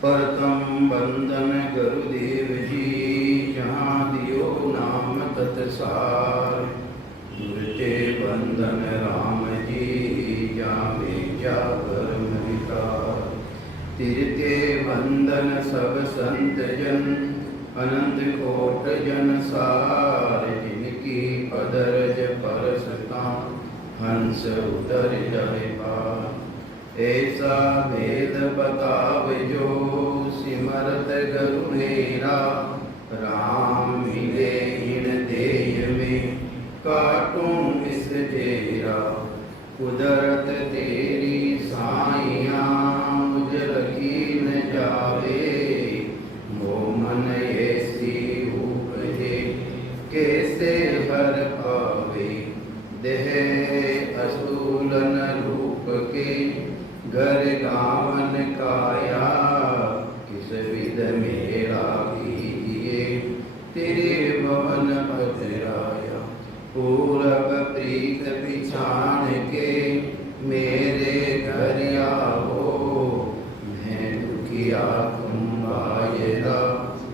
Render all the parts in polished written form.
परतम बंदन गुरुदेव जी, जहाँ दियो नाम तत्सार। गुरते बंदन राम जी, जहाँ भेजा कर्म विकार। तिरते बंदन सब संत जन, अनंत कोट जन सार। जिनकी पदरज परसता, हंस उतर जाए पार। ऐसा भेद बताव जो, सिमरत गुरु मेरा। राम मिले इन देह में, काटूं इस डेरा। कुदरत तेरी साइया, मुझ लगी न जावे। मोमन ऐसी उपजे, कैसे हर पावे। देह असूलन रूप के, घर गावन काया। किस विध मेरा कीजिए, तेरे भवन पधराया। पूरब प्रीत पिछाड़ के, मेरे घर आओ। मैं दुखिया तुम आयरा,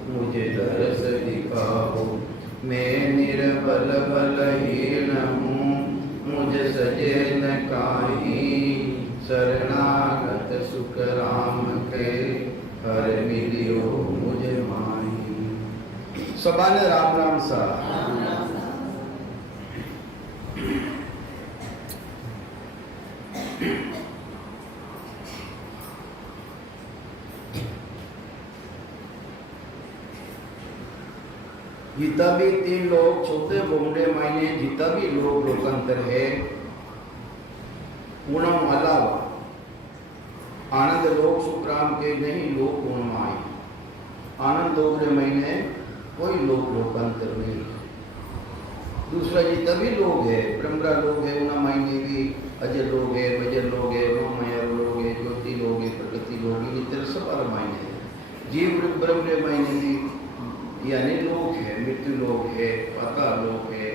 मुझे दरस दिखाओ। मैं निर्बल बलहीन हूँ, मुझे सजे न काही। शरणागत सुख राम के, हर मिलियो मुझे माही। सबान राम राम सा। जितना भी तीन लोग छोटे बोमडे मायने, जितना भी लोग लोकांतर है, पूनम अलावा आनंद लोक सुखराम के नहीं लोक पूर्णमाई। आनंद लोक महीने कोई लोक लोकांतर नहीं। दूसरा जितना भी लोग है, ब्रह्मरा लोग है, उना मायने भी अजय लोग है, बजर लोग है, मोहमया लोग है, ज्योति लोग है, प्रकृति लोग है, इतर सब अलग मायने है। जीव ब्रह्म मायने भी यानी लोग है, मृत्यु लोग है, पाताल लोग है,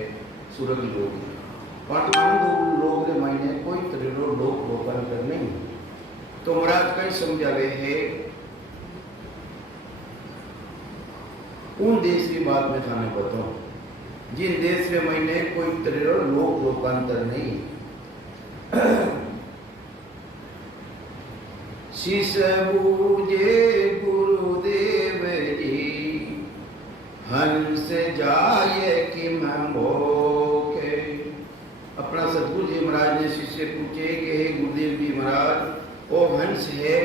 सुरग लोग है। पर आनंद लोग रे मायने कोई तरह लोक लोकांतर नहीं। तो महाराज कई समझावे है, उन देश की बात में थाने बताऊं, जिन देश में महीने कोई तरह लोक लोकांतर नहीं। शीश बूझे गुरुदेव जी, हंस जाए कि मोके। अपना सतगुरु जी महाराज ने शिष्य पूछे कि हे गुरुदेव जी महाराज, वो हंस है,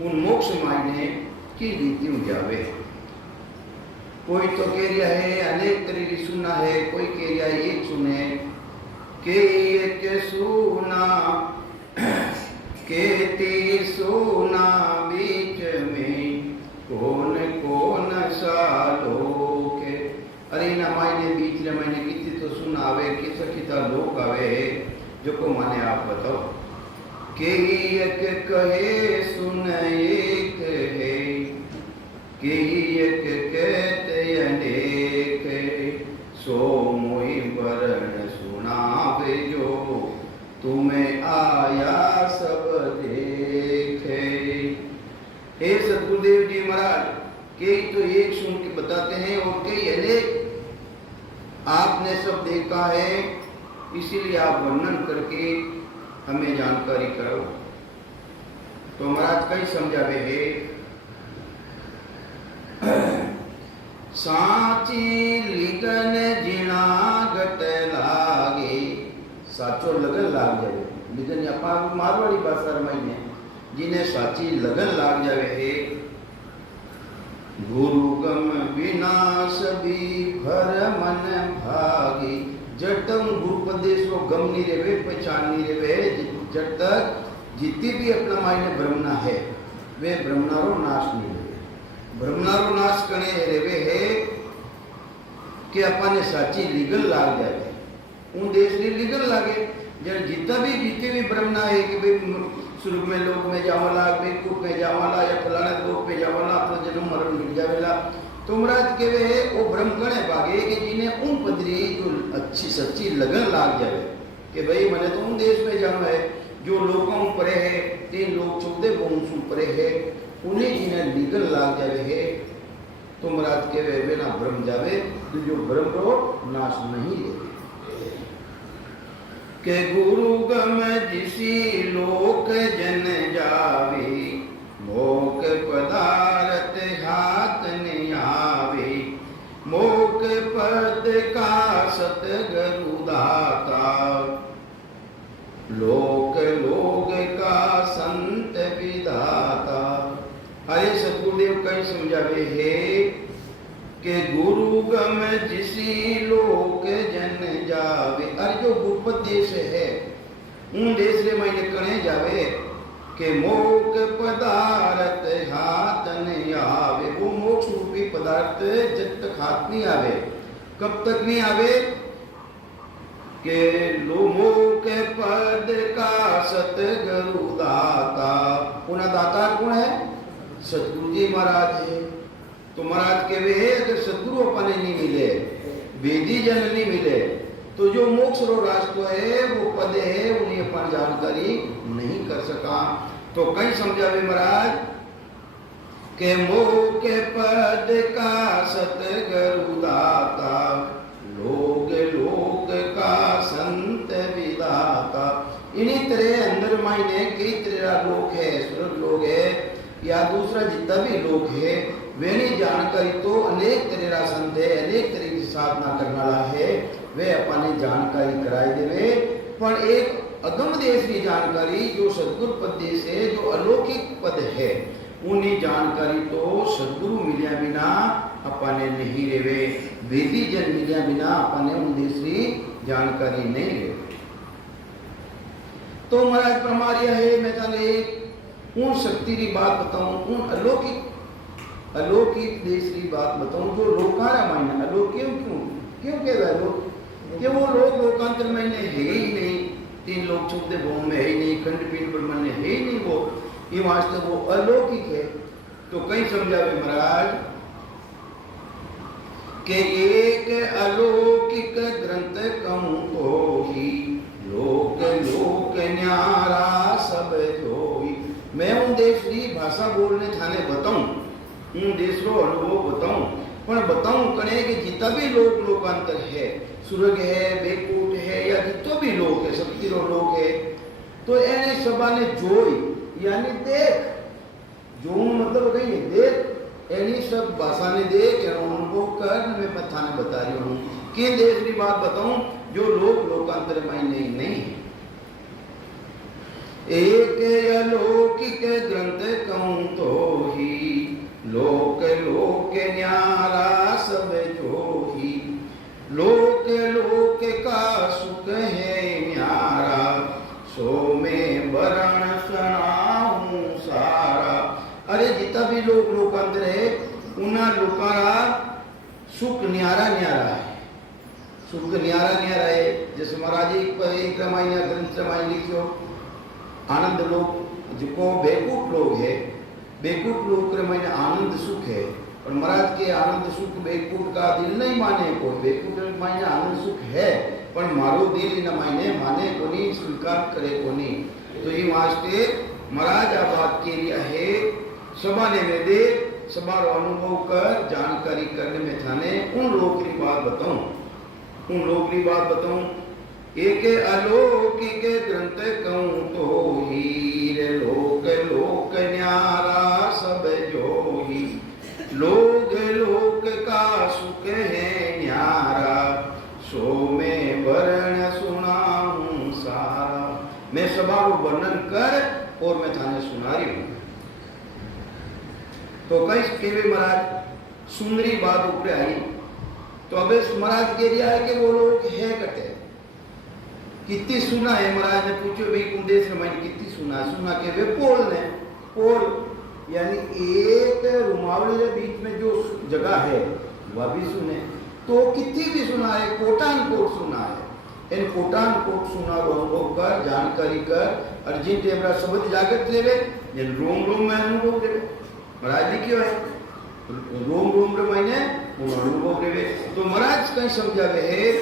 उन मोक्ष मायने की रीति जावे। कोई तो कह रहा है अनेक तरह की सुना है, कोई कह रहा है एक सुने के एक सुना, कहती सुना बीच में कौन कौन सा लोक। अरे ना मायने बीच में मायने कितनी तो सुना आवे, किस किता लोक आवे, जो को माने आप बताओ। के एक कहे सुन एक है, के एक कहते अनेक है। सो मोहि वरण सुनावे जो, तुम्हें आया सब देखे। हे सतगुरुदेव जी महाराज, कई तो एक सुन के बताते हैं और कई अनेक आपने सब देखा है, इसीलिए आप वर्णन करके हमें जानकारी करो। तो महाराज कई समझावे है, साची लिगन जिना गट लागे। साचो लगन लाग जावे, लिगन अपा मारवाड़ी भाषा में जिन्हें साची लगन लाग जावे है। गुरु गम विनाश भी भर मन भागी। जब तक गुरुपदेश को गम नहीं रेवे, पहचान नहीं रेवे, जब तक जितनी भी अपना मायने ब्रह्मना है, वे ब्रह्मनारो नाश नहीं रेवे। ब्रह्मनारो नाश करने रेवे है कि अपने साची लीगल लाग जाए। उन देश ने लीगल लागे, जब जितना भी ब्रह्मना है कि भाई स्वर्ग में लोक में जावला, बेकूफ में जावला या फलाना लोक पे जावला, अपना जन्म मरण मिल जावेला। तो महाराज कहवे है वो ब्रह्म गणे भागे कि जिन्हें उन पदरी जो अच्छी सच्ची लगन लाग जाए कि भाई मैंने तो उन देश में जाना है जो लोगों परे है, तीन लोग 14 गुण परे है, उन्हें जिन्हें निकल लाग जावे है तो महाराज के वे ना भ्रम जावे तो जो भ्रम रो नाश नहीं है के गुरु गम जिसी लोक जन जावे मोक पदार्थ हाथ न आवे मोक पद का सतगुरु दाता लोक लोग का संत विदाता। हरे सतगुरुदेव कई समझावे है कि गुरु गम जिसी लोक जन जावे। अरे जो गुरुपत देश है उन देश रे मैंने कणे जावे के मोक पदार्थ हाथ न आवे। वो मोक्ष रूपी पदार्थ जब तक हाथ नहीं आवे, कब तक नहीं आवे के लोमोक पद का सतगुरु दाता। उन्हें दाता कौन है? सतगुरु जी महाराज है। तो महाराज के वे है अगर सतगुरु अपने नहीं मिले, वेदी जन नहीं मिले तो जो मोक्ष रो रास्ता है वो पद है उन्हें अपन जानकारी नहीं कर सका। तो कहीं समझावे महाराज के मोह के पद का सतगुरु दाता लोग लोग का संत विदाता। इन्हीं तरह अंदर मायने कई तरह लोग है, स्वर्ग लोग है या दूसरा जितना भी लोग है वे नहीं जानकारी तो अनेक तरह संत है, अनेक तरह की साधना करने वाला है, वे अपने जानकारी कराए देवे। पर एक अगम देश की जानकारी जो सदगुरु पद देश है, जो अलौकिक पद है, उन्हीं जानकारी तो सदगुरु मिलिया बिना अपने नहीं रेवे, वेदी जन मिलिया बिना अपने उन देशी जानकारी नहीं रेवे। तो महाराज प्रमार्य है मैं ताले उन शक्ति की बात बताऊं, उन अलौकिक देश की बात बताऊं जो लोकारा मायने अलौकिक क्यों कह रहा है लोग कि वो लोग लोकांतर में है ही नहीं, तीन लोग छुपते भूम में है ही नहीं, खंडपीठ ब्रह्मांड में है ही नहीं, वो ये वास्तव वो अलौकिक है। तो कहीं समझावे महाराज के एक अलौकिक ग्रंथ कहूं तो ही लोक लोक न्यारा सब जोई। मैं उन देश की भाषा बोलने थाने बताऊं, उन देश रो अनुभव बताऊं, पर बताऊं कने कि जितना भी लोक लोकांतर है, स्वर्ग है, बेकूट है या जितो भी लोग है, शक्ति रो लोग है, तो एने सबा ने जोई यानी देख, जो मतलब कहीं देख एनी सब भाषा ने देख अनुभव कर मैं थाने बता रही हूँ कि देश की बात बताऊं जो लोक लोकांतर में नहीं है। एक अलौकिक ग्रंथ कहूं तो ही लोक लोक न्यारा सब जोही। लोक लोक का सुख है न्यारा सो में वरण सुनाऊं सारा। अरे जितना भी लोग लोकांतर है उन्हें लोकारा सुख न्यारा न्यारा है, सुख न्यारा न्यारा है। जैसे महाराज एक रामायण ग्रंथ रामायण लिखियो आनंद लोग जिको बेकूफ लोग है, बेकूफ लोग के मायने आनंद सुख है, और महाराज के आनंद सुख बेकूफ का दिल नहीं माने को, बेकूफ मायने आनंद सुख है पर मारो दिल इन मायने माने को नहीं, स्वीकार करे को नहीं। तो ये वास्ते महाराज आ बात के लिए है सभा ने में दे सभा अनुभव कर जानकारी करने में थाने उन लोग की बात बताऊं, उन लोग की बात बताऊं। एक अलौकिक ग्रंथ कहूं तो हीर लोक लोक न्यारा सब जोही। लोग लोक का सुख है न्यारा सो में वर्ण सुनाऊं सारा। मैं सभा को वर्णन कर और मैं थाने सुना रही हूं। तो कई केवे महाराज सुंदरी बात ऊपर आई तो अबे महाराज कह दिया है कि वो लोग है कटे कितनी सुना है। महाराज ने पूछो भाई कुंदेश रामायण कितनी सुना के वे पोल ने पोल यानी एक रुमावली के बीच में जो जगह है वह भी सुने, तो कितनी भी सुना है, कोटान कोट सुना है। इन कोटान कोट सुना अनुभव कर जानकारी कर अर्जिन टेमरा शब्द जागृत लेवे जिन रोम रोम में अनुभव लेवे। महाराज लिखियो है रोम रोम रे मायने वो अनुभव लेवे। तो महाराज कहीं समझावे है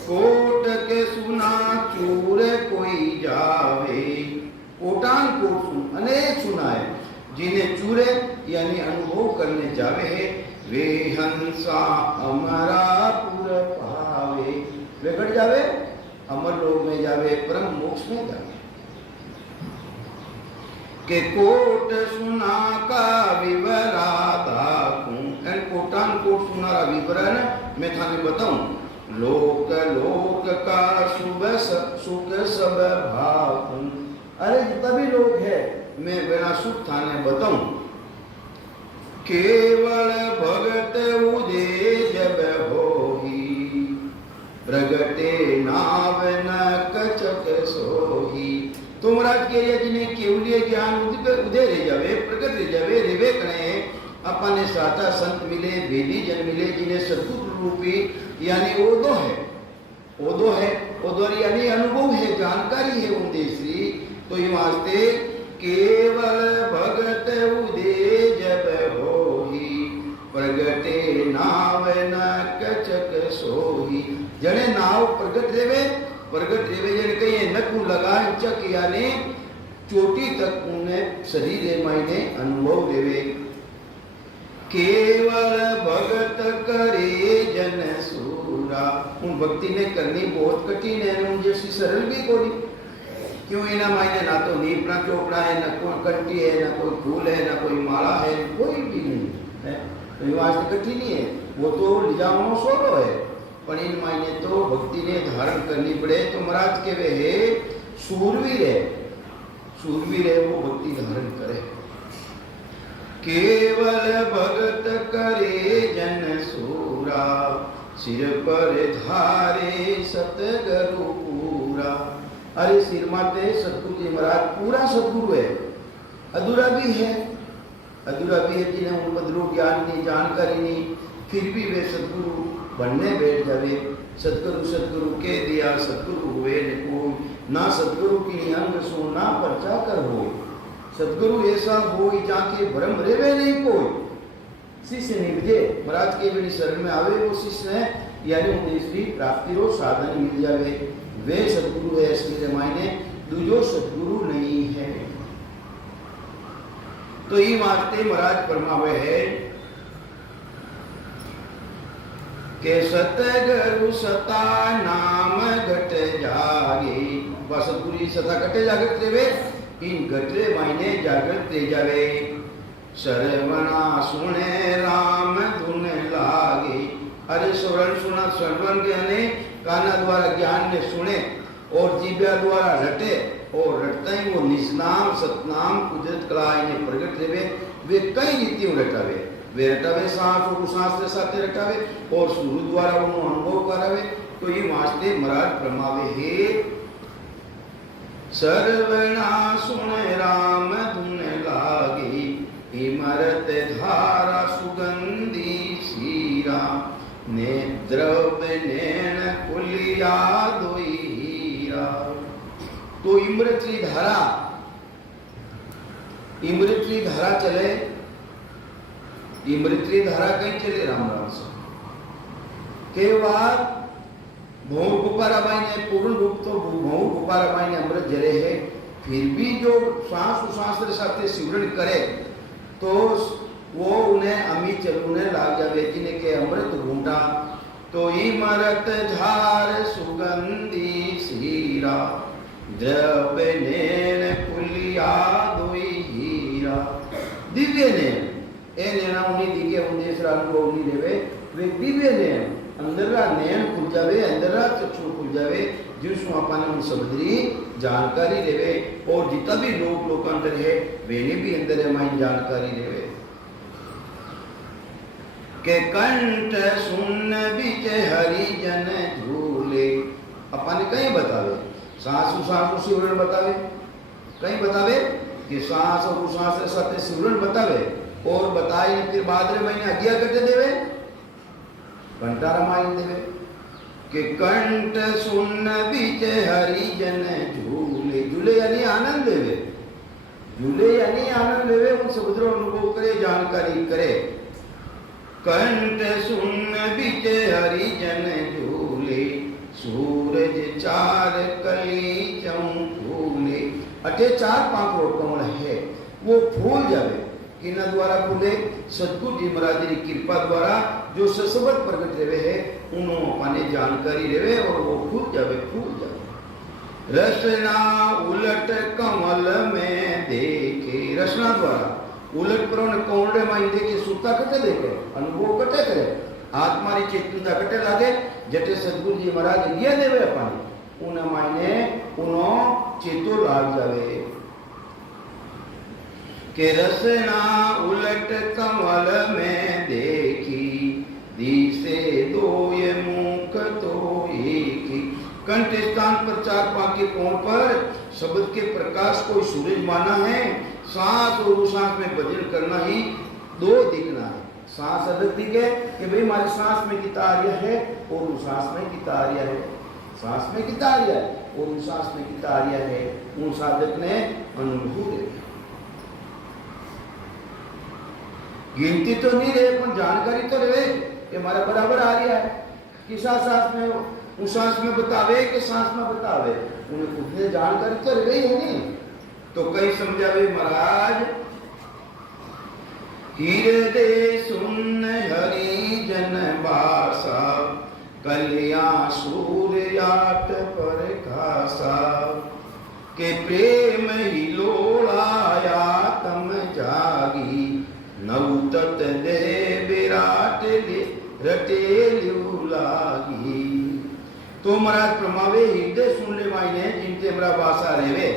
कोट के सुना चूर कोई जावे। कोटान कोट सुन अनेक सुना है जिन्हें चूरे यानी अनुभव करने जावे है वे हंसा अमरा पुर पावे, वे कट जावे अमर लोक में जावे, परम मोक्ष में जावे। के कोट सुना का विवरा दाखूं, एन कोटान कोट सुनारा विवरण मैं थाने बताऊं। लोक लोक का सुख सब भाखूं, अरे जितना भी लोग है मैं बिना सुख थाने बताऊं। केवल भगत उदे जब होही, प्रगटे नाव न कचक सोही। तो महाराज कह रहे जिन्हें केवलीय ज्ञान उदय रह जावे, प्रकट रह जावे, रेवे कणे अपने साचा संत मिले, वेदी जन मिले, जिन्हें सतगुरु रूपी यानी ओदो है, ओदो यानी अनुभव है, जानकारी है उनदेश्री। तो ये वास्ते केवल भगत उदय जब होही, प्रगटे नाव न कचक सोही। जने नाव प्रगट रेवे जने कहीं नकू लगाए चक यानी चोटी तक उन्हें शरीर मायने अनुभव देवे। केवल भगत करे जन सूरा, उन भक्ति ने करनी बहुत कठिन है, उन जैसी सरल भी कोई। क्यों इना मायने ना तो नीपना चोपड़ा है, ना कोई कंटी है, ना कोई फूल है, ना कोई माला है, कोई भी नहीं है। तो ये वास्ते कठिन ही है, वो तो लिजाओ सोलो है, पर इन मायने तो भक्ति ने धारण करनी पड़े। तो महाराज के वे है सूरवीर है वो भक्ति धारण करे। केवल भगत करे जन सूरा, सिर पर धारे सतगुरु पूरा। अरे सिर माते सतगुरु जी महाराज पूरा सतगुरु है, अधूरा भी है जिन्हें उन बदलो ज्ञान नहीं, जानकारी नहीं, फिर भी वे सतगुरु बनने बैठ जावे। सतगुरु के दिया सतगुरु हुए न कोई, ना सतगुरु की अंग सो ना परचा कर हो। सतगुरु ऐसा हो जाके भ्रम रेवे नहीं कोई। शिष्य निभजे महाराज के भी शरण में आवे वो शिष्य है, यानी उन्हें प्राप्ति रो साधन मिल जावे, वे सतगुरु है। इसलिए मायने दूजो सतगुरु नहीं है। तो ये वास्ते महाराज फरमावे है के सतगुरु सता नाम घट जागे। वह सतगुरु सता घटे जागृत रेवे, इन घटे मायने जागृत रह जावे। श्रवणा सुने राम धुन लागे। अरे श्रवण ज्ञाने काना द्वारा ज्ञान ने सुने और जीव्या द्वारा रटे, और रटता ही वो निजनाम सतनाम कुदरत कला इन्हें प्रगट रेवे। वे कई रीतियों रटावे, वे रटावे सांस और शास्त्र साथे रटावे और सुरु द्वारा उन्होंने अनुभव करावे। तो ये वास्ते महाराज फरमावे है सर्वणा सुन राम धुन लागे, इमरत धारा सुगंधी सीरा, ने द्रव्य नैन कुलिया दोई हीरा। तो इमृतली धारा चले, इमृतली धारा कहीं चले राम से के बाद भौ गोपाराबाई ने पूर्ण रूप तो भौ गोपाराबाई ने अमृत जले है। फिर भी जो शास्त्र साथे सिमरण करे तो वो उन्हें अमित चलूने लाग जावे, जिन्हें के अमृत घूंटा। तो इमरत झार सुगंधी सीरा, द्रव्य नैन कुलिया दोई हीरा। दिव्य नैन ए नैना उन्हें दिव्य उन्देश अनुभव नहीं देवे, वे दिव्य नैन अंदरा नैन खुल जावे, अंदरा चक्षु खुल जावे, जिसमें अपन उन सबदरी जानकारी देवे। और जितना भी लोग अंदर है वे भी अंदर हमारी जानकारी देवे। के कंठ सुन बीच हरिजन झूले। अपन कहीं बतावे सांस सिमरन बतावे, कहीं बतावे कि सांस और सांस साथे सिमरन बतावे, और बताए फिर बाद में मैंने आज्ञा करते देवे घंटा रामायण देवे कि कंठ सुन बीच हरिजन झूले। झूले यानी आनंद देवे, झूले यानी आनंद देवे, उन समुद्र अनुभव करे, जानकारी करे। कंठ सुन बीच हरिजन झूले, सूरज चार कली चम फूले। अठे चार पांच कमल है वो फूल जावे, किना द्वारा खुले सतगुरु जी महाराज की कृपा द्वारा जो ससबत प्रगट रहे है उन्होंने अपने जानकारी रहे और वो खुल जावे रचना उलट कमल में देखे रचना द्वारा उलट पर कोरडे में देखे सुता कटे देखे अनुभव कटे करे आत्मा री चेतनता कटे लागे जटे सतगुरु जी महाराज ये देवे अपने उन मायने उनो चेतो लाग जावे के रचना उलट कमल में देखी दिसे दो ये मुख तो एक ही कंठ स्थान पर चार पांव के कोण पर शब्द के प्रकाश को सूरज माना है सांस और उसांस में भजन करना ही दो दिखना है सांस अलग दिखे कि भाई हमारे सांस में कितना आर्य है और उसांस में कितना आर्य है सांस में कितना आर्य है और उसांस में कितना आर्य है उन साधक ने अनुभव देखा गिनती तो नहीं रहे पर जानकारी तो रहे कि हमारा बराबर आर्य है किसा सांस में उस सांस में बतावे कि सांस में बतावे उन्हें खुद ने जानकारी तो रही है नहीं तो कई समझावे महाराज हृदय सुन हरि जन बासा कलिया सूर्याट पर खासा के प्रेम ही लोड़ाया तम जागी नवतत दे विराट रटे लागी तो महाराज प्रमावे हृदय सुन ले मायने जिनते हमारा भाषा रेवे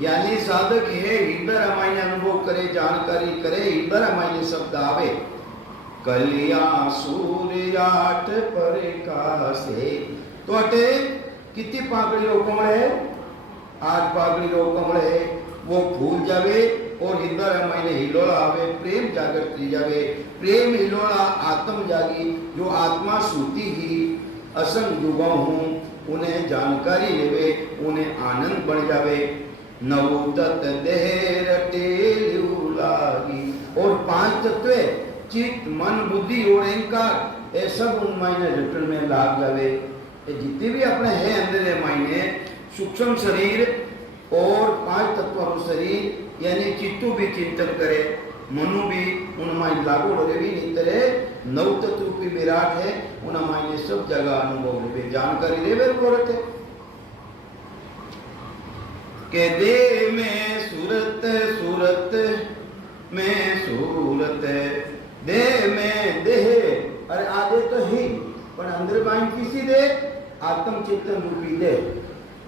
यानी साधक है हृदय रामायण अनुभव करे जानकारी करे हृदय रामायण शब्द आवे कलिया सूर्याट पर कासे तो अटे कितनी पाकड़ी रो कमल है 8 पाकड़ी रो कमल है वो फूल जावे और हृदय रामायण हिलोड़ा आवे प्रेम जागृत जावे प्रेम हिलोड़ा आत्म जागी जो आत्मा सूती ही असंग युवा हूँ उन्हें जानकारी लेवे उन्हें आनंद बन जावे नवोतत देह रटे लागी और 5 तत्व चित्त मन बुद्धि और अहंकार ये सब उन मायने रिटर्न में लाग जावे ये जितने भी अपने है अंदर मायने सूक्ष्म शरीर और 5 तत्व शरीर यानी चित्तु भी चिंतन करे मनु भी उन मायने लागू हो भी नहीं तरह 9 तत्व की विराट है उन मायने सब जगह अनुभव ले जानकारी लेवे कोरते के दे में सूरत सूरत में सूरत दे में देह अरे आदे तो ही पर अंदर मायने किसी दे आत्म चेतन रूपी दे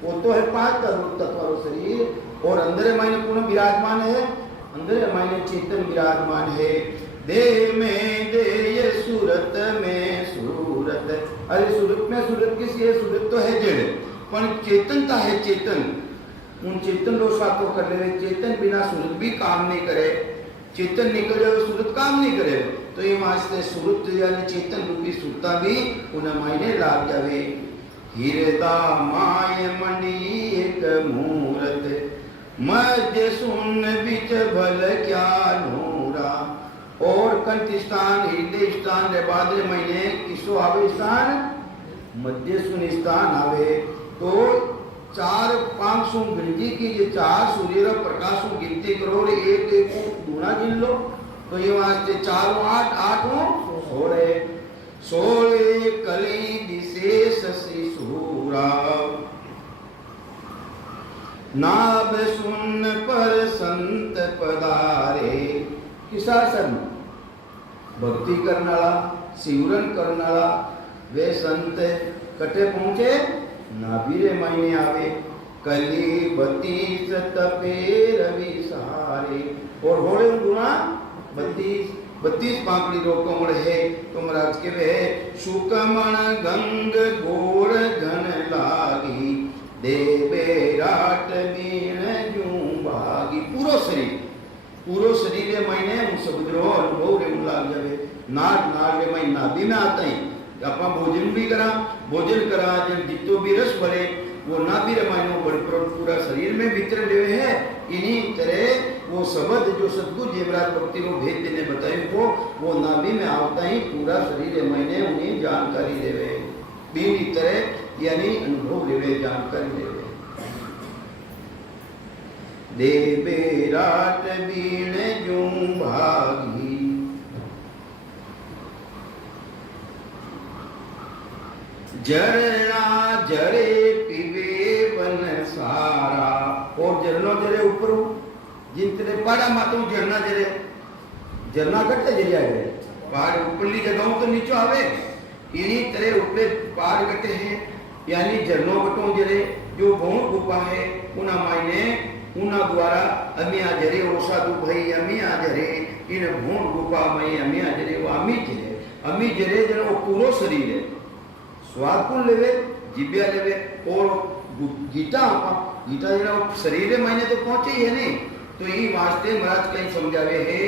वो तो है 5 तत्व शरीर और अंदर मायने पूर्ण विराजमान है अंदर मायने चेतन विराजमान है देह में देह सूरत में सूरत अरे सूरत में सूरत किसी है सूरत तो है जड़ पर चेतनता है चेतन उन चेतन लो साथ कर ले चेतन बिना सूरत भी काम नहीं करे चेतन निकल जाए सूरत काम नहीं करे तो ये वास्ते सूरत यानी चेतन रूपी सुरता भी उन मायने लाग जावे हिरदा माय मणि एक मूरत मध्य सुन बिच भल क्या नूरा और कंठ स्थान हृदय स्थान रे बादल महीने किसो आवे स्थान मध्य सुन स्थान आवे तो 4-5 गिनती की ये 4 सूर्य प्रकाश गिनती करो एक एक गुना गिन लो तो ये वास्ते 4 8 8 16 कली विशेष शिशुरा नाभ सुन पर संत पधारे किसा सन भक्ति करनाला सिमरन करनाला वे संत कटे पहुंचे नाभिरे मायने आवे कली 32 तपे रवि सहारे और होड़े गुना 32 पाकड़ी रो कमल है तो महाराज के वे सुकमण गंग गोर घन लागी देवे राट मीण जू भागी पूरो शरीर मायने समुद्रो अनुभव रे लाग जावे नाट नाट रे मायने नाभि में आता है अपना भोजन भी करा जब जितो भी रस भरे वो नाभि रे मायने बड़े पूरा शरीर में भीतर लेवे है इन्हीं तरह वो शब्द जो सद्गुरु जी महाराज भक्ति को भेद देने बताए वो नाभि में आता ही पूरा शरीर मायने उन्हें जानकारी देवे बीनी तरह यानी अनुभव लेवे जानकारी लेवे दे बेराट बीण जूं भागी। झरना झरे पीवे वन सारा। और झरनो जरे ऊपर जिन तेरे पहाड़ा मातू झरना जरे झरना कटे जरिया गए पहाड़ ऊपरली जगहों तो नीचो आवे इन्हीं तरह ऊपर पहाड़ कटे हैं यानी झरनों कटों जरे जो बहुत गुफा है उना मायने उना द्वारा अमिया जरे ओ साधु भाई अमिया जरे इन भूण गुफा में अमिया जरे वो अमी जरे जन वो पूरो शरीर है स्वाद को लेवे जिब्या लेवे और गीता जरा शरीर मायने तो पहुंचे ही है नहीं तो ये वास्ते महाराज कहीं समझावे है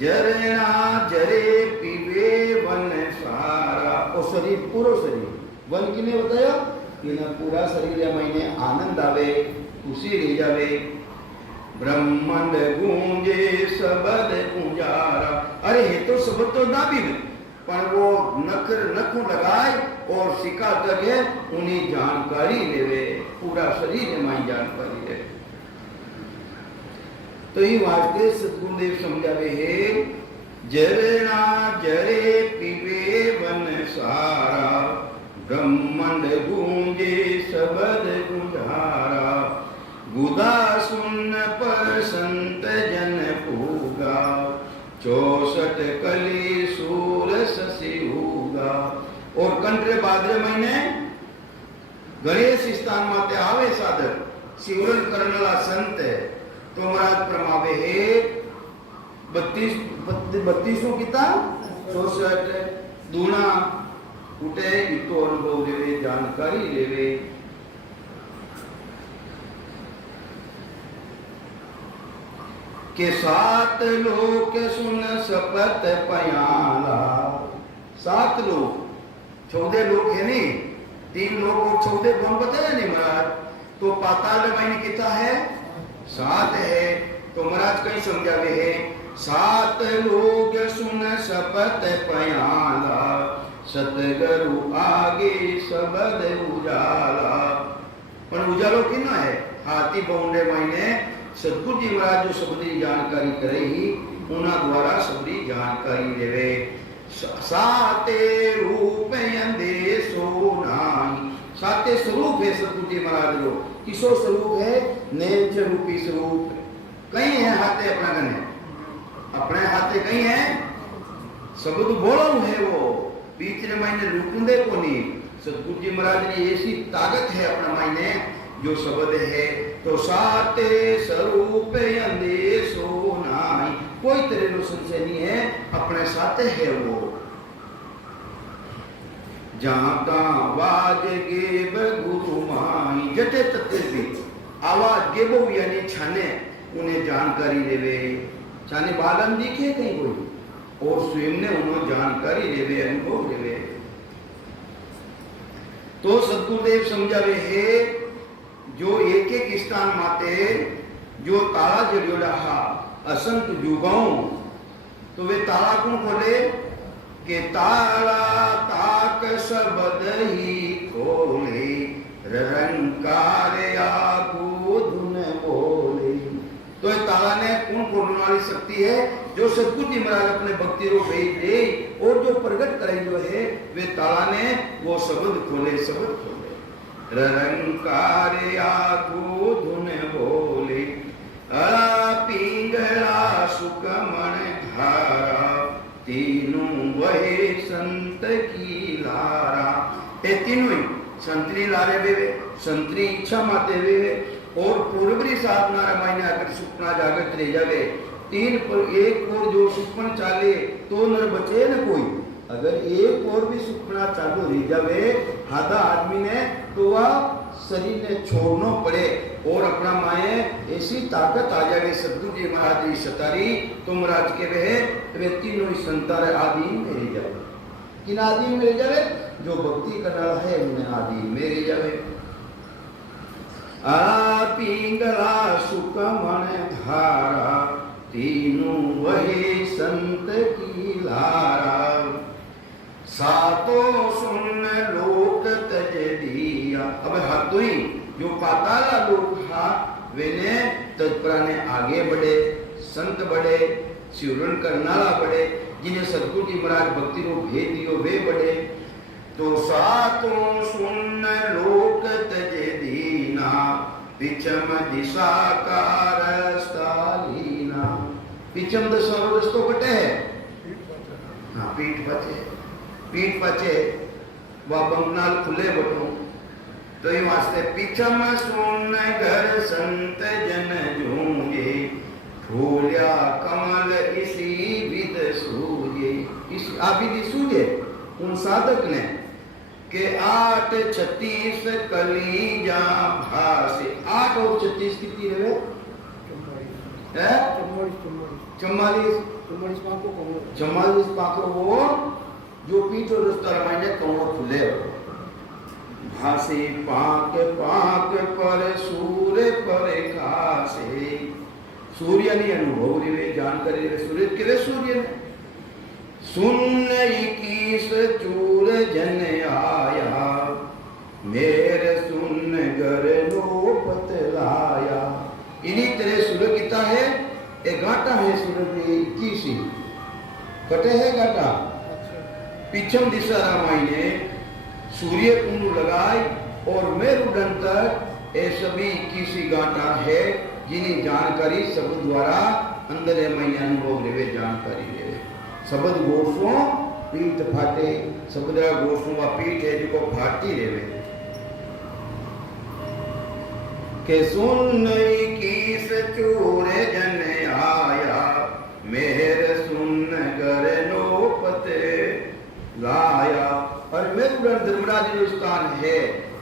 झरना झरे पीवे वन सारा। और शरीर पूरो शरीर वन किने बताया कि ना पूरा शरीर मायने आनंद आवे खुशी रह जावे। ब्रह्मांड गूंजे सबद गुंजारा। अरे हे तो सबद तो ना भी पर वो नखों लगाए और सिका तके उन्हें जानकारी लेवे पूरा शरीर में जानकारी ले। तो ये वास्ते सतगुरुदेव समझावे है झरना झरे पीवे वन सारा। ब्रह्मांड गूंजे सबद गुंजारा। गुदा सुन पर संत जन पूगा। 64 कली सूर शशि होगा। और कंट्रे भाद्र महीने गणेश स्थान माते आवे साधक शिवरण करनेला संत है तो महाराज प्रमावे है 32 किता 64 दूना उठे इतो अनुभव लेवे जानकारी लेवे। के 7 लोक सुन सपत पयाला। 7 लोक 14 लोक है नहीं 3 लोक और 14 कौन बताया नहीं महाराज तो पाताल में कितना है 7 है। तो महाराज कहीं समझावे है 7 लोक सुन सपत पयाला। सतगुरु आगे सबद उजाला। पर उजालो कितना है हाथी बौंडे महीने सतगुरु जी महाराज जो सबरी जानकारी करे ही उना द्वारा सबरी जानकारी देवे। साते रूप अंधे सोनाई। साते स्वरूप है सतगुरु जी महाराज जो किसो स्वरूप है नेच रूपी स्वरूप कहीं है हाथे अपने हाथे कहीं है शब्द बोलो है वो बीच महीने रुकंदे को नहीं। सतगुरु जी महाराज ने ऐसी ताकत है अपना मायने जो शब्द है तो साते स्वरूप अंधे सोनाई। कोई तरह नो संशय नहीं है अपने साथे है वो। जहां का आवाज गेब गुरु माई। जटे तत्ते भी आवाज गेबो यानी छाने उन्हें जानकारी देवे। छाने बालन दिखे कहीं कोई और स्वयं ने उन्हें जानकारी देवे अनुभव देवे। तो सतगुरुदेव समझावे है जो एक एक स्थान माते जो ताला जड़ियोड़ा हा असंत जुगाओं तो वे ताला कौन खोले के ताला ताक सबद ही खोले रंकार आगू धुन बोले। तो ये ताला ने कौन खोलने वाली शक्ति है जो सतगुरु जी महाराज अपने भक्ति रूप भेज दे और जो प्रकट करे जो है वे ताला ने वो शब्द खोले रंकार आगू धुन बोले। पिंगला सुकमण धारा तीनों वहे संत की लारा। ये तीनों संतरी लारे वेवे संतरी इच्छा माते वेवे और पूर्वरी साधना रामायण आकर सुपना जागृत रह जावे। 3 पर एक और जो सुपन चाले तो नर बचे न कोई। अगर एक और भी सुपना चालू रह जावे आधा आदमी ने तो वह शरीर ने छोड़ना पड़े और अपना माए ऐसी ताकत आ जाए सतगुरु जी महाराज की सतारी तो महाराज के वे तीनों ही संतान आदि में रह जाए। किन आदि में रह जाए जो भक्ति करना है उन्हें आदि में रह जाए। पिंगला सुकमण धारा तीनों वही संत की लारा। सातों सुन लोक तज दिया। अब हाथों ही जो पाताला लोक हा वेने तत्परा ने आगे बढ़े, संत बढ़े, शिवरण करनाला बढ़े, जिन्हें सदगुरु जी महाराज भक्ति को भेद दियो वे बढ़े। तो सातों सुन लोक तजे दीना, पिछम दिशा का रास्ता लीना। पिछम दसो रस्तो कटे है, हाँ पीठ पचे वह बंगनाल खुले बटो। तो ये वास्ते पिछम सुन घर संत जन जूंगे, फूलिया कमल इसी विद सूजे। इस विधि सूझे उन साधक ने के 8:36 कली जा भासे। 8 और 36 कितनी रहे? 44 पाखो वो जो पीठ और रस्ता रमाइने कौन खुले भासे। पाक पाक पर सूर्य पर खासे। सूर्य ने अनुभव रे जानकारी रे सूर्य के सूर्य ने सुन 21 चूर जन आया, मेरे सुन घर नो पतलाया। इन्हीं तेरे सूर्य किता है एक गाटा है सूर्य की 21 कटे है गाटा। पिछम दिशा रामायणे सूर्य कुंड लगाए और मेरुदंड तक ये सभी 21 गाटा है, जिन्हें जानकारी शब्द द्वारा अंदर महीने अनुभव लेवे जानकारी लेवे। शब्द गोसों पीठ फाटे, शब्द गोसों का पीठ है जो फाटी रेवे। के सुन 21 चूर जन आया, मेरे सुन घर नो पते लाया। और मेरुदंड धर्मराज जो स्थान है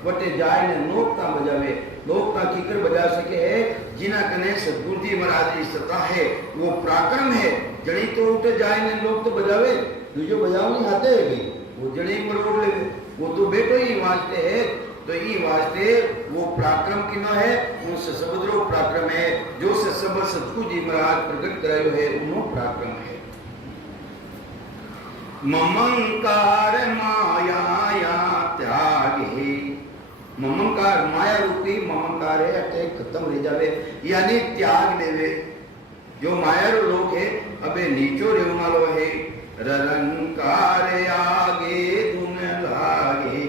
वटे जाए ने नोकता बजावे। नोकता कीकर बजा सके है जिना कने सदगुरु जी महाराज की सत्ता है, वो पराक्रम है। जड़ी तो उठे जाए ने लोग तो बजावे, दूजो बजाव नहीं आते है भाई, वो जड़ी मरोड़ ले, वो तो बेटो ही वास्ते है। तो ये वास्ते वो पराक्रम किनो है, वो ससबद्रो पराक्रम है जो ससब सदगुरु जी महाराज प्रकट करायो है, उनो पराक्रम है। ममंकार माया त्यागे। ममंकार माया रूपी ममंकार है अटे खत्म रह जावे, यानी त्याग लेवे। जो माया रो लोग है अबे नीचो रेव वालो है। ररंकार आगे दुन लागे।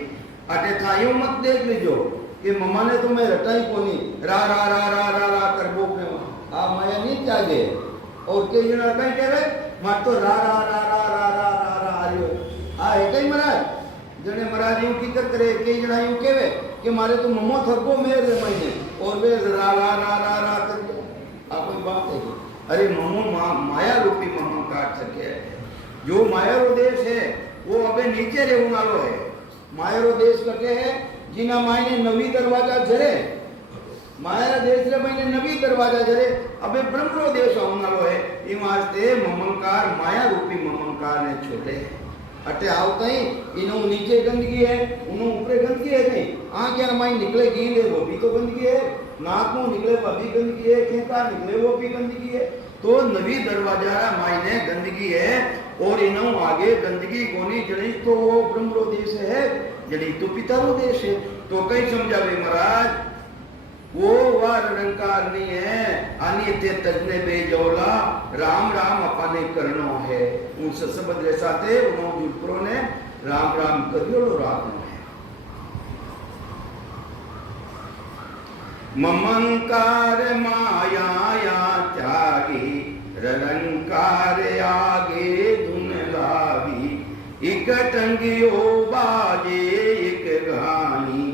अटे थायो मत देख लीजो कि मम्मा ने तुम्हें रटाई कोनी रा रा रा रा रा रा करबो पे आ माया नहीं त्यागे। और के जना कहीं कहवे मार तो रा रा रा रा रा रा रा रा आयो आ है कहीं महाराज जने महाराज यूं की करे के जना यूं कहवे कि मारे तो मम्मो थको मेरे महीने और वे रा रा रा रा रा करके आप कोई बात है। अरे मम्मो माया रूपी मम्मो काट सके। जो माया रो देश है वो अबे नीचे रेव वालो है। माया रो देश कटे है जिना मायने नवी दरवाजा जरे। माया देश रे मायने नवी दरवाजा जरे अबे ब्रह्मरो देश आने वालो है। ई वास्ते ममंकार माया रूपी ममंकार ने छोड़े। अटे आवता ही इनो नीचे गंदगी है, उनो ऊपर गंदगी है। नहीं आंख यार माई निकले गील है वो भी तो गंदगी है, नाक मुंह निकले वो भी गंदगी है, खेता निकले वो भी गंदगी है। तो नवी दरवाजा मायने गंदगी है और इनो आगे गंदगी कोनी जड़ी तो वो ब्रह्मरो देश है, जड़ी तो पितारो देश है। तो कई समझावे महाराज वो वार रंकार नहीं है अनित्य तजने बेजौला राम राम अपने करनो है। उन सबद साथे उन्होंने जुटप्रो ने राम राम करियो राम है। ममंकार माया त्यागी रंकार आगे धुन लागी। एक टंगियो बाजे एक गानी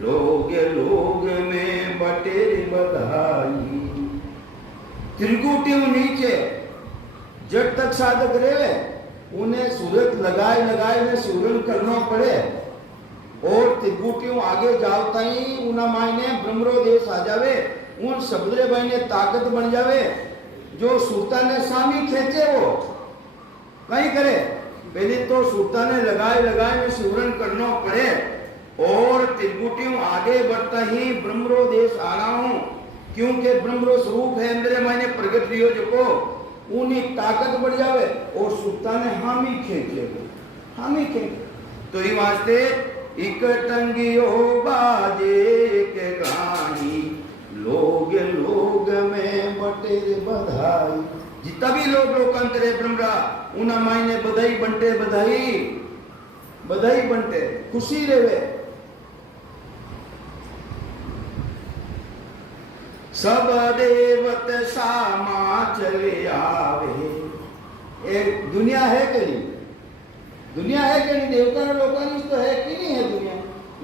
लोग लोग में बटेर बधाई। त्रिकुटी नीचे जब तक साधक रहे उन्हें सूरत लगाए लगाए में सूरन करना पड़े और त्रिकुटियों आगे जाता ही उना मायने ब्रह्मरो देश आ जावे। उन सबरे भाई ने ताकत बन जावे। जो सूरता ने सामी खेचे वो कहीं करे पहले तो सूरता ने लगाए लगाए में सूरन करना पड़े और त्रिकुटियों आगे बढ़ता ही ब्रह्मरो देश आ रहा हूं क्योंकि ब्रह्मरो स्वरूप है मेरे मायने प्रगट लियो जो को उन्हीं ताकत बढ़ जावे और सुल्ता ने हामी खींचे हामी खींच। तो ये वास्ते एक टंगियो बाजे के गानी लोग लोग में बटे रे बधाई। जितना भी लोग लोकांतरे ब्रह्मरा उना मायने बधाई बनते, बधाई बधाई बनते, खुशी रेवे। सब देवत सामा चले आवे। एक दुनिया है कि नहीं? दुनिया है कि नहीं? देवता लोकांश तो है कि नहीं है दुनिया?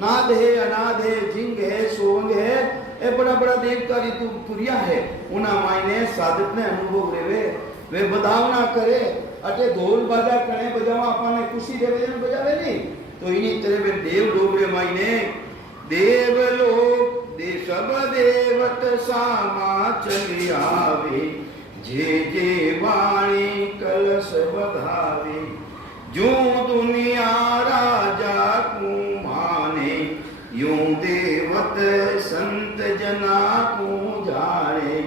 नाद है, अनाद है, जिंग है, सोंग है, ये बड़ा बड़ा देवता ऋतु पुरिया है। उना मायने साधक ने अनुभव रेवे, वे बधावना करे, अटे ढोल बाजा कणे बजावा अपने खुशी देवे जन बजावे नहीं। तो इन्हीं तरह वे देव लोग रे मायने देव लोग दे सब देवत सामा चली आवे। जे जे वाणी कलश बधावे। जो दुनिया राजा को माने, यूं देवत संत जना को जाने।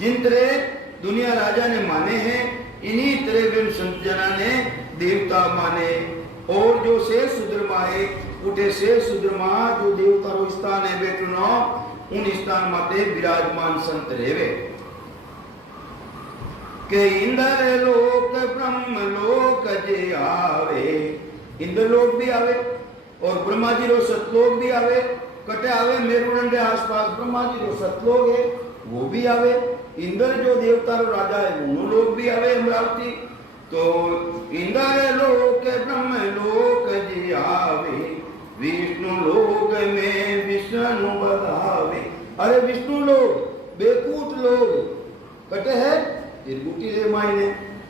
जिन तरह दुनिया राजा ने माने हैं, इन्हीं तरह बिन संत जना ने देवता माने। और जो से सुद्रमा है, उठे से सुद्रमा जो देवता रो स्थान है बेटनो, उन स्थान माते विराजमान संत रेवे। के इंद्र लोक ब्रह्म लोक जे आवे। इंद्र लोक भी आवे और ब्रह्मा जी रो सतलोक भी आवे। कटे आवे मेरुदंड के आसपास ब्रह्मा जी रो सतलोक है, वो भी आवे। इंद्र जो देवता रो राजा है, वो लोग भी आवे अमरावती। तो इंद्र लोक ब्रह्म लोक जे आवे। विष्णु लोक में विष्णु बधावे। अरे विष्णु लोग, बेकूट लोग कटे है त्रिकुटी रे मायने,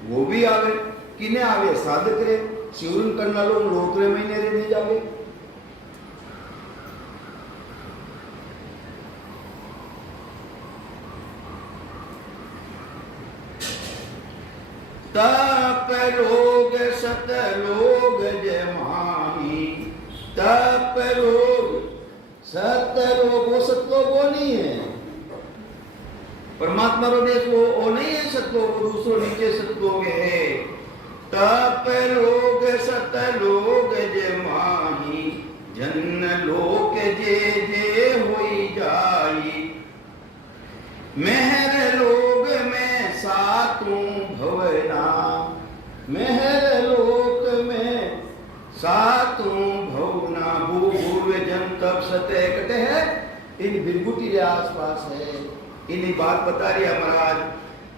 वो भी आवे। किने आवे? साधक रे, शिवरन करना लोग लोक रे महीने रे नहीं जावे। तप रोग सत लोग जमाही। तप रोग सत रोग, वो सतलोग वो नहीं है। परमात्मा रो देश वो नहीं है सतलोग, वो दूसरो नीचे सतलोग है। तप लोग सत लोग जमाही। जन लोक जे जे होई जाई। मेहर लोग में सातों भवना। मेहर लोक में सातों भवना। भूर्व जन तप सत्य कटे है, इन बिरगुटी के आसपास है। इन्हीं बात बता रही है महाराज।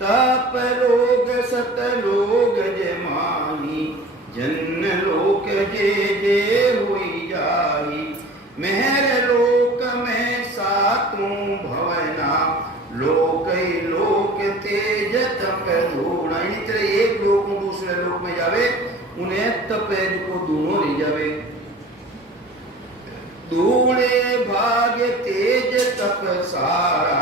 तप लोग सत लोग जमाही। जन लोक जे जे होई जाई। मेहर लोक में सातों भवना। लोक लोक तेज तप धूण। इन्हीं तरह एक लोक दूसरे लोक में जावे, उन्हें तपेज को दोनों ले जावे। धूणे भाग तेज तप सारा।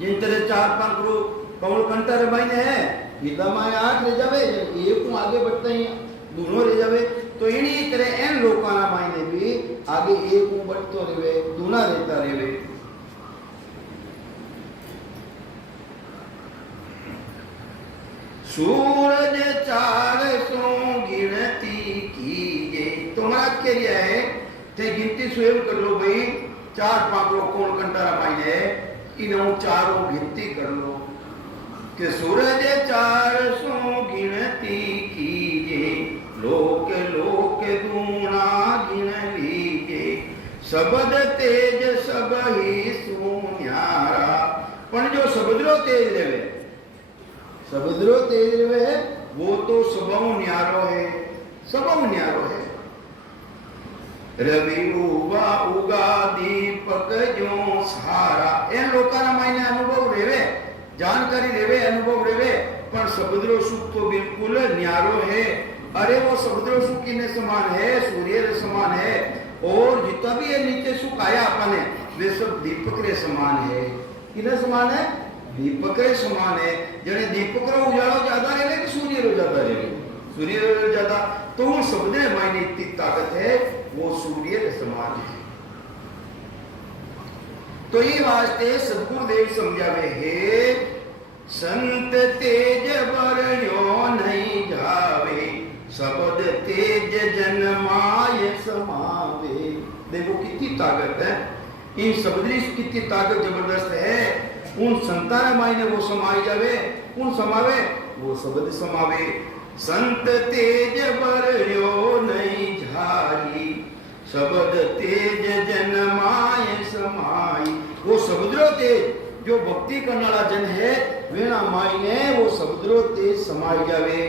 जिन तरह 4-5 कमल कंटा रे मायने है, विदमा 8 ले जावे, एक को आगे बढ़ता ही दोनों ले जावे। तो इन्हीं तरह एन लोकाना मायने भी आगे एक को बढ़तो रेवे, दूना रहता रेवे। सूरज 400 गिनती कीजे। तुम्हारा क्या रिया है? ते गिनती स्वयं कर लो भाई। 4-5 कौन कंटारा मायने है, इन्हों चारों गिनती कर लो कि सूरज 400 गिनती कीजे। लोक लोक दूना गिन लीजे। शब्द तेज सब ही सुन्यारा। पण जो शब्दरो तेज रेवे, शब्दरो तेज रेवे, वो तो सबहु न्यारो है, सबहु न्यारो है। रवि उगा उगा दीपक जो सारा। इन लोकाना मायने अनुभव रेवे, जानकारी रेवे, अनुभव रेवे, पर समुद्रो सुख तो बिल्कुल न्यारो है। अरे वो समुद्रो सुख किने समान है? सूर्य रे समान है। और जितना भी ये नीचे सुख आया अपने, वे सब दीपक रे समान है। किने समान है? दीपक रे समान है। जने दीपक रो उजालो ज्यादा रेवे कि सूर्य रो ज्यादा रेवे? सूर्य रो ज्यादा। तो वो शब्द मायने इतनी ताकत है, वो सूर्य के समान है। तो ये वास्ते सदगुरुदेव समझावे है, संत तेज बरण्यो नहीं जावे। शब्द तेज जन्माय समावे। देखो कितनी ताकत है। इन सबदरी कितनी ताकत जबरदस्त है। उन संतान मायने वो समाई जावे, उन समावे वो शब्द समावे। संत तेज बरयो नहीं झारी, शब्द तेज जनमाय समाई। वो समुद्रो तेज जो भक्ति करने वाला जन है वेना मायने वो समुद्रो तेज समाई जावे,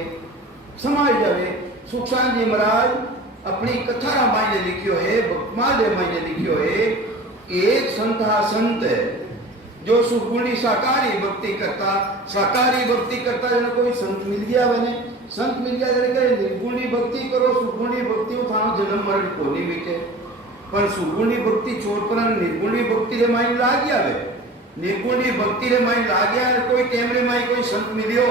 समाई जावे। सुखशान जी महाराज अपनी कथा रामायण लिखियो है, भक्तमाल रामायण लिखियो है। एक संत हा संत है जो सुगुणी साकारी भक्ति करता, साकारी भक्ति करता जन कोई संत मिल गया बने, संत मिल गया जन कहे निर्गुणी भक्ति करो, सुगुणी भक्ति थानो जन्म मरण को नहीं मिटे। पर सुगुणी भक्ति छोड़ कर निर्गुणी भक्ति रे माई लाग गया वे, निर्गुणी भक्ति रे माई लाग गया। कोई टेम रे माई कोई संत मिलियो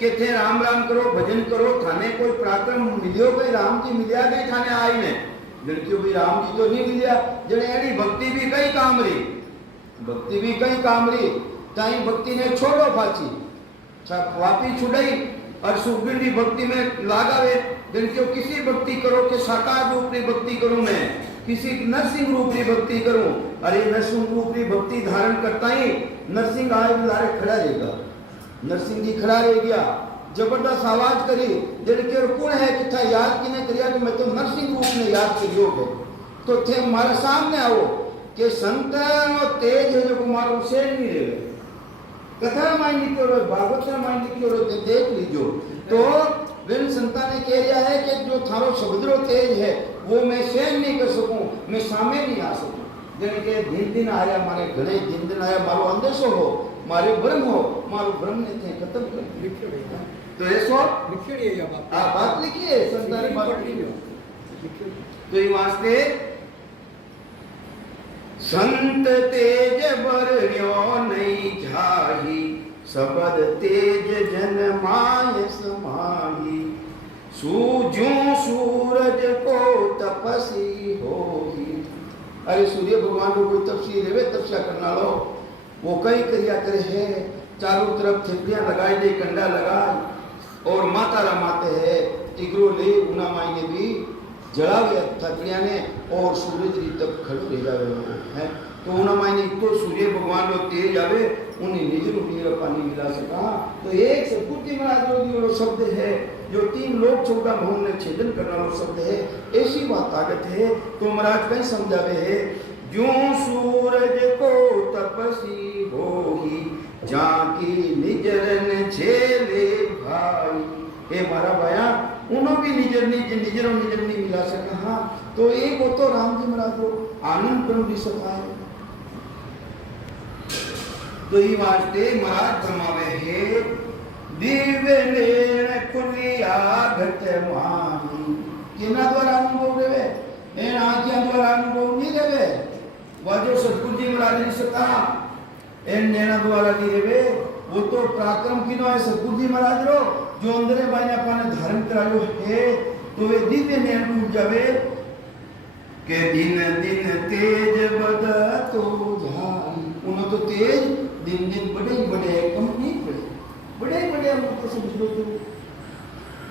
के थे राम राम करो, भजन करो, थाने कोई पराक्रम मिलियो, कोई राम जी मिलिया गई थाने आई ने लड़कियों भी राम जी तो नहीं मिलिया। जने एडी भक्ति भी कई काम री, भक्ति भी कई काम री, ताई भक्ति ने छोड़ो फाची वापी छुड़ाई और सुगुणी भक्ति में लागावे। लड़कियों किसी भक्ति करो कि साकार रूप की भक्ति करूं, मैं किसी नरसिंह रूप की भक्ति करूं। अरे नरसिंह रूप की भक्ति धारण करता ही नरसिंह आए लारे खड़ा रहेगा, नरसिंह जी खड़ा रह गया, जबरदस्त आवाज करी लड़के कौन है किथा याद किने करिया कि मैं तो नरसिंह रूप ने याद करियो है। तो थे हमारे सामने आओ कि संत और तेज है जो कुमार से नहीं रहे। कथा माइन निकलो रो, भागवत माइन निकलो रो, देख लीजो। तो वेन संता ने कह दिया है कि जो थारो समुद्रो तेज है वो मैं सहन नहीं कर सकूं, मैं सामने नहीं आ सकूं। जने के दिन दिन आया मारे घणे दिन दिन आया मारो अंदेशो हो, मारे ब्रह्म हो, मारो ब्रह्म ने थे खत्म कर लिखियो है। तो ऐसो लिखियो है बात लिखिए संता ने बात लिखियो। तो ये वास्ते संत तेज बरयो नहीं झाही, शब्द तेज जन माय समाही। सूजू सूरज को तपसी होही। अरे सूर्य भगवान को कोई तपसी रेवे, तपस्या करना लो, वो कई क्रिया करे है, चारों तरफ छिपलियां लगाई दे, कंडा लगाए और माता रमाते है। टिगरो ले उना मायने भी जलावे थकड़िया ने और सूरज री तप खड़ो रह जावे है। तो उना मायने तो सूर्य भगवान लो तेज आवे उन्हें निज रूपी पानी मिला सका। तो एक सतपुरुष महाराज जो शब्द है जो 3 लोक 14 भवन ने छेदन करना वाला शब्द है, ऐसी बात ताकत है। तो महाराज कहीं समझावे है, जो सूरज को तपसी होही, जाकी निजरन झेले भाई। हे मारा भाया उन्हों भी निजर नहीं मिला सका। हाँ तो एक वो तो राम जी महाराज को आनंद ब्रह्म भी सका है। तो ये वास्ते महाराज फरमावे है, दिव्य नेण खुलिया घट माही। केना द्वारा अनुभव रेवे, एन आंखियां द्वारा अनुभव नहीं रेवे। वाजो सतगुरु जी महाराज ने सता एन नैना द्वारा नहीं रेवे। वो तो पराक्रम किनो है सतगुरु जी महाराज रो जो अंदरे बाने अपने धारण करायो है। तो वे दिव्य नैन खुल जावे के दिन दिन तेज बदतो जाई। उन्हों तो तेज दिन दिन बड़े कम नहीं बड़े हम तो समझ लो तो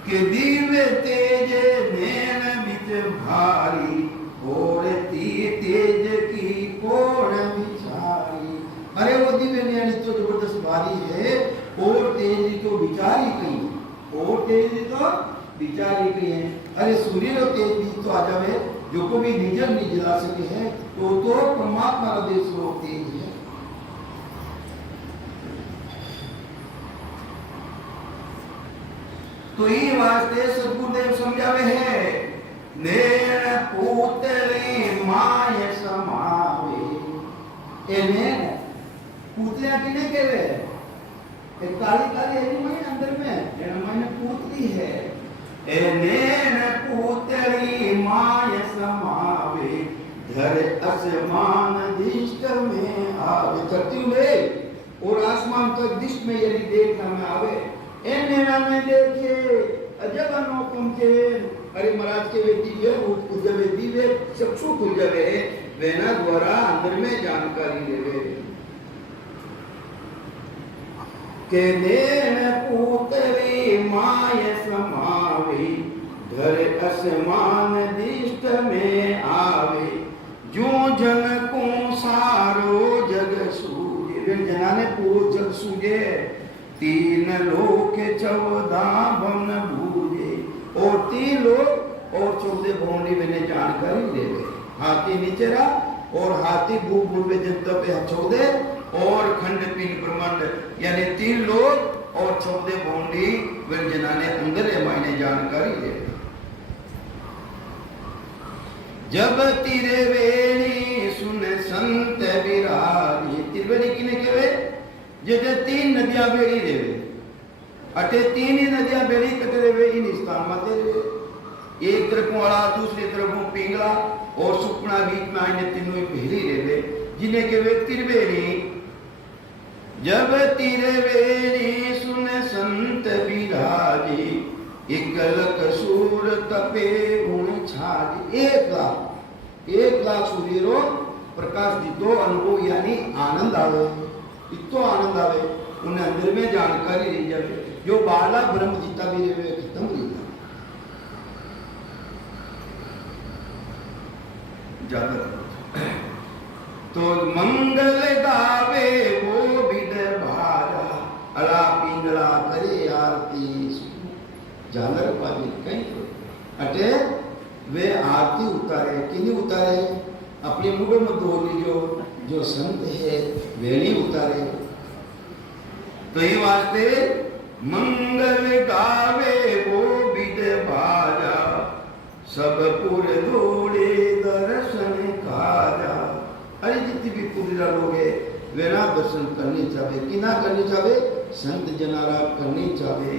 के दिव्य तेज नैन बिच भारी, और तेज की कोण विचारी। अरे वो दिव्य नैन तो जबरदस्त भारी है और तेज तो विचारी कहीं, और तेज तो विचारी कहीं है। अरे सूर्य रो तेज भी तो आ जावे जो को भी निजर नहीं जला सके है, तो परमात्मा का देश रो तेज है। तो ये वास्ते सद्गुरुदेव समझावे है, नैन पुतली माय समावे। ए नैन पुतलियां किने कहवे, एक काली काली है नहीं अंदर में, एन मायने पुतली है। ए नैन पुतली माय समावे, धर आसमान दिष्ट में आवे। धरती में और आसमान तक दिष्ट में यदि देखना में आवे, एन नैना में देखे अजब अनोखम के। अरे महाराज के वे दिव्य खुल जावे, दिव्य चक्षु खुल जावे, वेना द्वारा अंदर में जानकारी लेवे के नैन पुतली माय समावे, धर आसमान दिष्ट में आवे। जो जन को सा जनाने पूरो जग सूझे, 3 लोक 14 भवन भूजे। और 3 लोग और 14 भवनी मैंने जानकारी देवे। हाथी निचरा और हाथी भू पूर्व जनता पे 14 और खंड पिंड ब्रह्मांड यानी 3 लोग और 14 भवनी वे जनाने अंदर मायने जानकारी देवे। जब तिरवेणी सुन संत विरागी, तिरवेणी किने केवे जे 3 नदियां बेड़ी रेवे, अटे 3 ही नदियां बेड़ी कटे रेवे इन स्थान माते रेवे। एक तरफ वाला दूसरी तरफ पिंगला और सुपना बीच में आने तीनों ही भेरी रेवे जिन्हें केवे तिरवेणी। जब तिरवेणी सुन संत विरागी, 1 लाख सूर तपे गुण छाड़ी। 1 लाख सूर्य प्रकाश जितो अनुभव यानी आनंद आवे, इतो आनंद आवे उन्हें अंदर में जानकारी रही जावे। जो बाला ब्रह्म जीता भी रहे खत्म हो जाता। तो मंगल गावे वो विद भारा, अला पिंगला करे आरती झालर पाजी कहीं अटे वे आरती उतारे किनी उतारे अपने मुख में दोली जो संत है वे नहीं उतारे। तो ये वास्ते मंगल गावे वो विद भाजा, सब पुर दौड़े दर्शन काजा। अरे जितनी भी पुरीरा लोग है वे ना दर्शन करनी चाहे कि ना करनी चाहे संत जनारा करनी चाहे।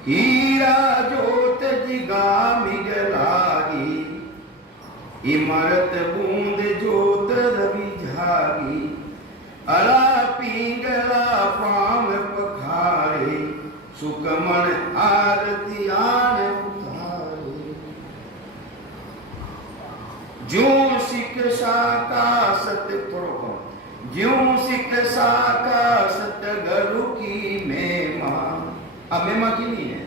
हीरा जोत जिगा मिगलागी, इमारत बूंद जोत रवि झागी। अला पिंगला पाम पखारे, सुकमण आरती आन उतारे। ज्यों शिक्षा का सत्य थोड़ा ज्यों शिक्षा का सतगुरु की महिमा। अब महिमा की नहीं है,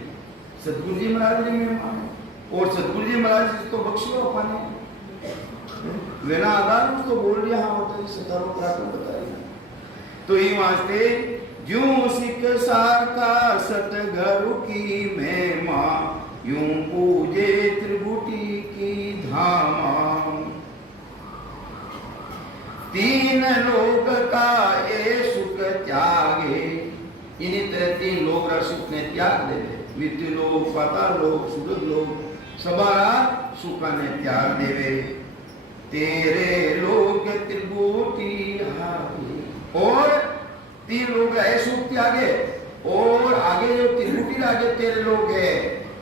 सतगुरु जी महाराज जी महिमा है और सतगुरु जी महाराज जी तो बख्शो अपने बिना आधार उसको बोल दिया। हाँ होता है सतारो पराक्रम बताएगा। तो ये वास्ते ज्यों शिक्षा का सतगुरु की महिमा, यूं पूजे त्रिभुटी की धामा। 3 लोक का ये सुख त्यागे, इन्हीं तरह 3 लोक का सुख ने त्याग देवे। मृत्यु लोक, पाताल लोक, सुरग लोक सबारा सुख ने त्याग देवे। तेरे लोक त्रिभुटी आगे, और 3 लोग है सुख त्यागे और आगे जो त्रिभुटी आगे तेरे लोग है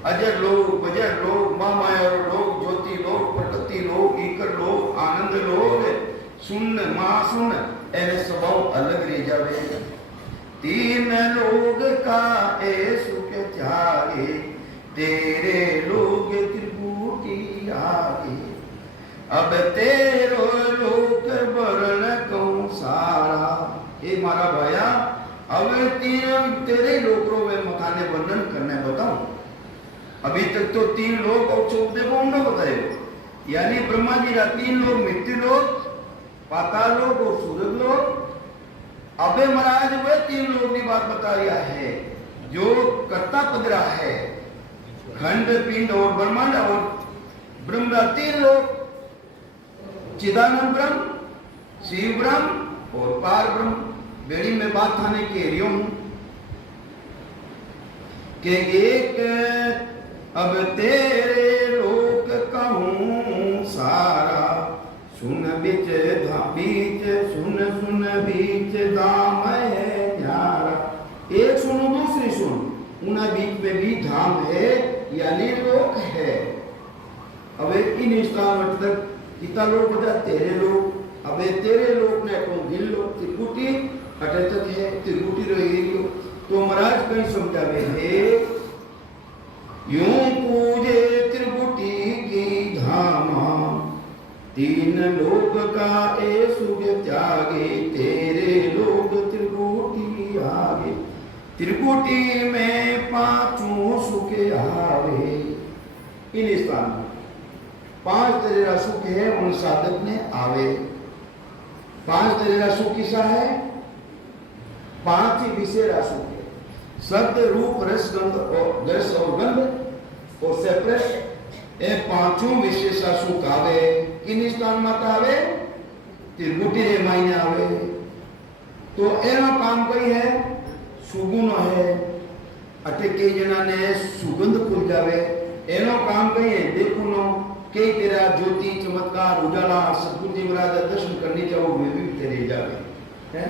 अजर लोग, बजर लोग, मामाया लोग, ज्योति लोग, प्रकृति लोग, ईकर लोग, आनंद लोग। सुन मां सुन ऐसे स्वभाव अलग रह जावे। 3 लोग का ए सुख त्यागे, तेरे लोग त्रिभुटी आगे। अब तेरो लोक वर्ण कहूं सारा। ये मारा भाया अब तेरे लोकरों में मकाने वर्णन करने बताऊं। अभी तक तो 3 लोग और 14 को हमने बताए, यानी ब्रह्मा जी का 3 लोग, मृत्यु लोग, पाताल लोग और सूरज लोग। अबे महाराज वे 3 लोग की बात बता रहा है जो कर्ता पद रहा है, खंड पिंड और ब्रह्मांड और ब्रह्म का 3 लोग, चिदानंद ब्रह्म, शिव ब्रह्म और पार ब्रह्म। बेड़ी में बात थाने के रियो हूं कि एक अब तेरे लोक कहूं सारा, सुन बीच सुन बीच धाम है न्यारा। एक सुनो दूसरी सुन, उन्हें बीच में भी धाम है यानी लोक है। अब एक इन स्थान तक कितना लोग बता तेरे लोग। अब तेरे लोग ने तो गिल लोग त्रिकुटी अटे तक है, त्रिकुटी रहेगी। तो महाराज कहीं समझावे है, यूं पूजे त्रिकुटी की धामा, 3 लोग का ए सुख त्यागे, तेरे लोग त्रिकुटी आगे। त्रिकुटी में 5 सुख आवे। इन स्थान में 5 तरह का सुख है उन साधक ने आवे। 5 तरह का सुख किसा है? पांच ही विशेषा सुखे शब्द रूप रस और गंध और सेपरेट ए पांचों विशेषा सुख आवे किन स्थान में आवे त्रिकुटी रे मायने आवे तो एनो काम कई है सुगुण है अटे कई जना ने सुगंध खुल जावे एनो काम कई है देखुनो कई तेरा ज्योति चमत्कार उजाला सतगुरु जी महाराज दर्शन करने जाओ वे भी तेरे जावे है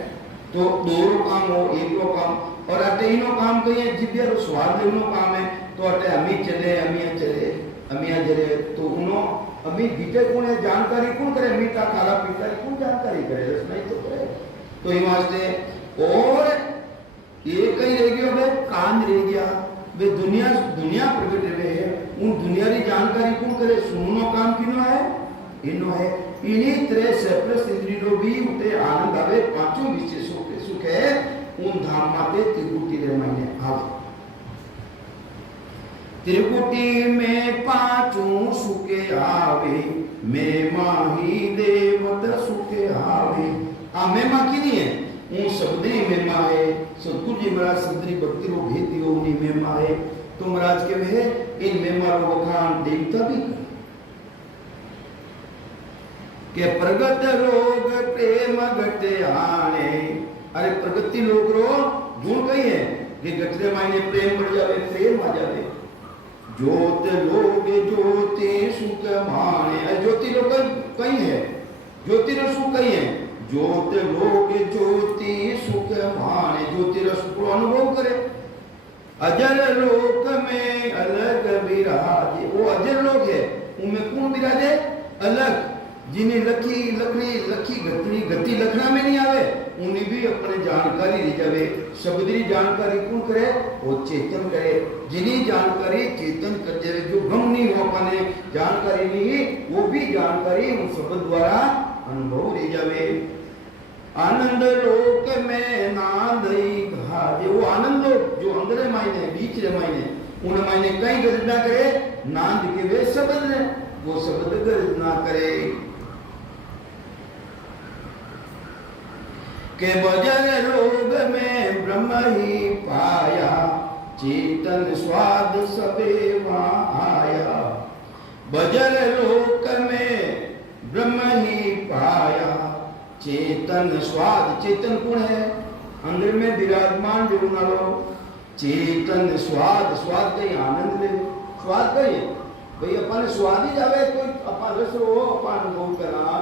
तो दोरो काम हो एको काम और अटे इनो काम कई है जिब्या रो स्वाद लेनो काम है तो अटे अमी चले अमिया जरे तो उनो अभी बीते कौन है जानकारी कौन करे मीठा खाला पीता कौन जानकारी करे रस नहीं तो करे तो ये वास्ते और ये कहीं रह गया भाई कान रह गया वे दुनिया प्रकट रहे है उन दुनिया की जानकारी कौन करे सुनो काम किनो है इनो है इन्हीं तरह सेपरेट इंद्रियों भी उठे आनंद आवे पांचों विशेषों के सुख है उन धाम माते त्रिकुटी रे मायने आवे त्रिकुटी में पांचों सुखे आवे मैं माही देवत सुखे आवे आ मैं मां की नहीं है उन शब्दी में मां है सतगुरु जी महाराज संतरी भक्ति रो भेदी हो उन्हीं में मां है तो महाराज के वे इन में मां रो खान देवता भी के प्रगत रोग प्रेम गटे आने अरे प्रगति लोग रो गुण कही है कि गटरे मायने प्रेम बढ़ जावे प्रेम आ जावे ज्योत लोग ज्योति सुख माने ज्योति लोग कहीं है ज्योति रो सुख कहीं है ज्योत लोग ज्योति सुख माने ज्योति रो सुख को अनुभव करे अजर लोक में अलग विराजे वो अजर लोग है उनमें कौन विराजे अलग जिन्हें लखी गति लखना में नहीं आवे उन्हें भी अपने जानकारी दी जावे शब्दी जानकारी कौन करे वो चेतन करे जिन्हें जानकारी चेतन कर जावे जो गम नहीं हो अपने जानकारी नहीं वो भी जानकारी उन शब्द द्वारा अनुभव दी जावे आनंद लोक में नादई घाजे वो आनंद लोक जो अंदर मायने बीच रे मायने उन मायने कई गरज ना करे नाद के वे शब्द ने वो शब्द गरज ना करे के बजर रोग में ब्रह्म ही पाया चेतन स्वाद सबे वहाँ आया बजर लोक में ब्रह्म ही पाया चेतन स्वाद चेतन कौन है अंदर में विराजमान जो नालो चेतन स्वाद स्वाद कहीं आनंद ले स्वाद कहीं भाई अपन स्वाद ही जावे कोई अपन रस हो अपन अनुभव करा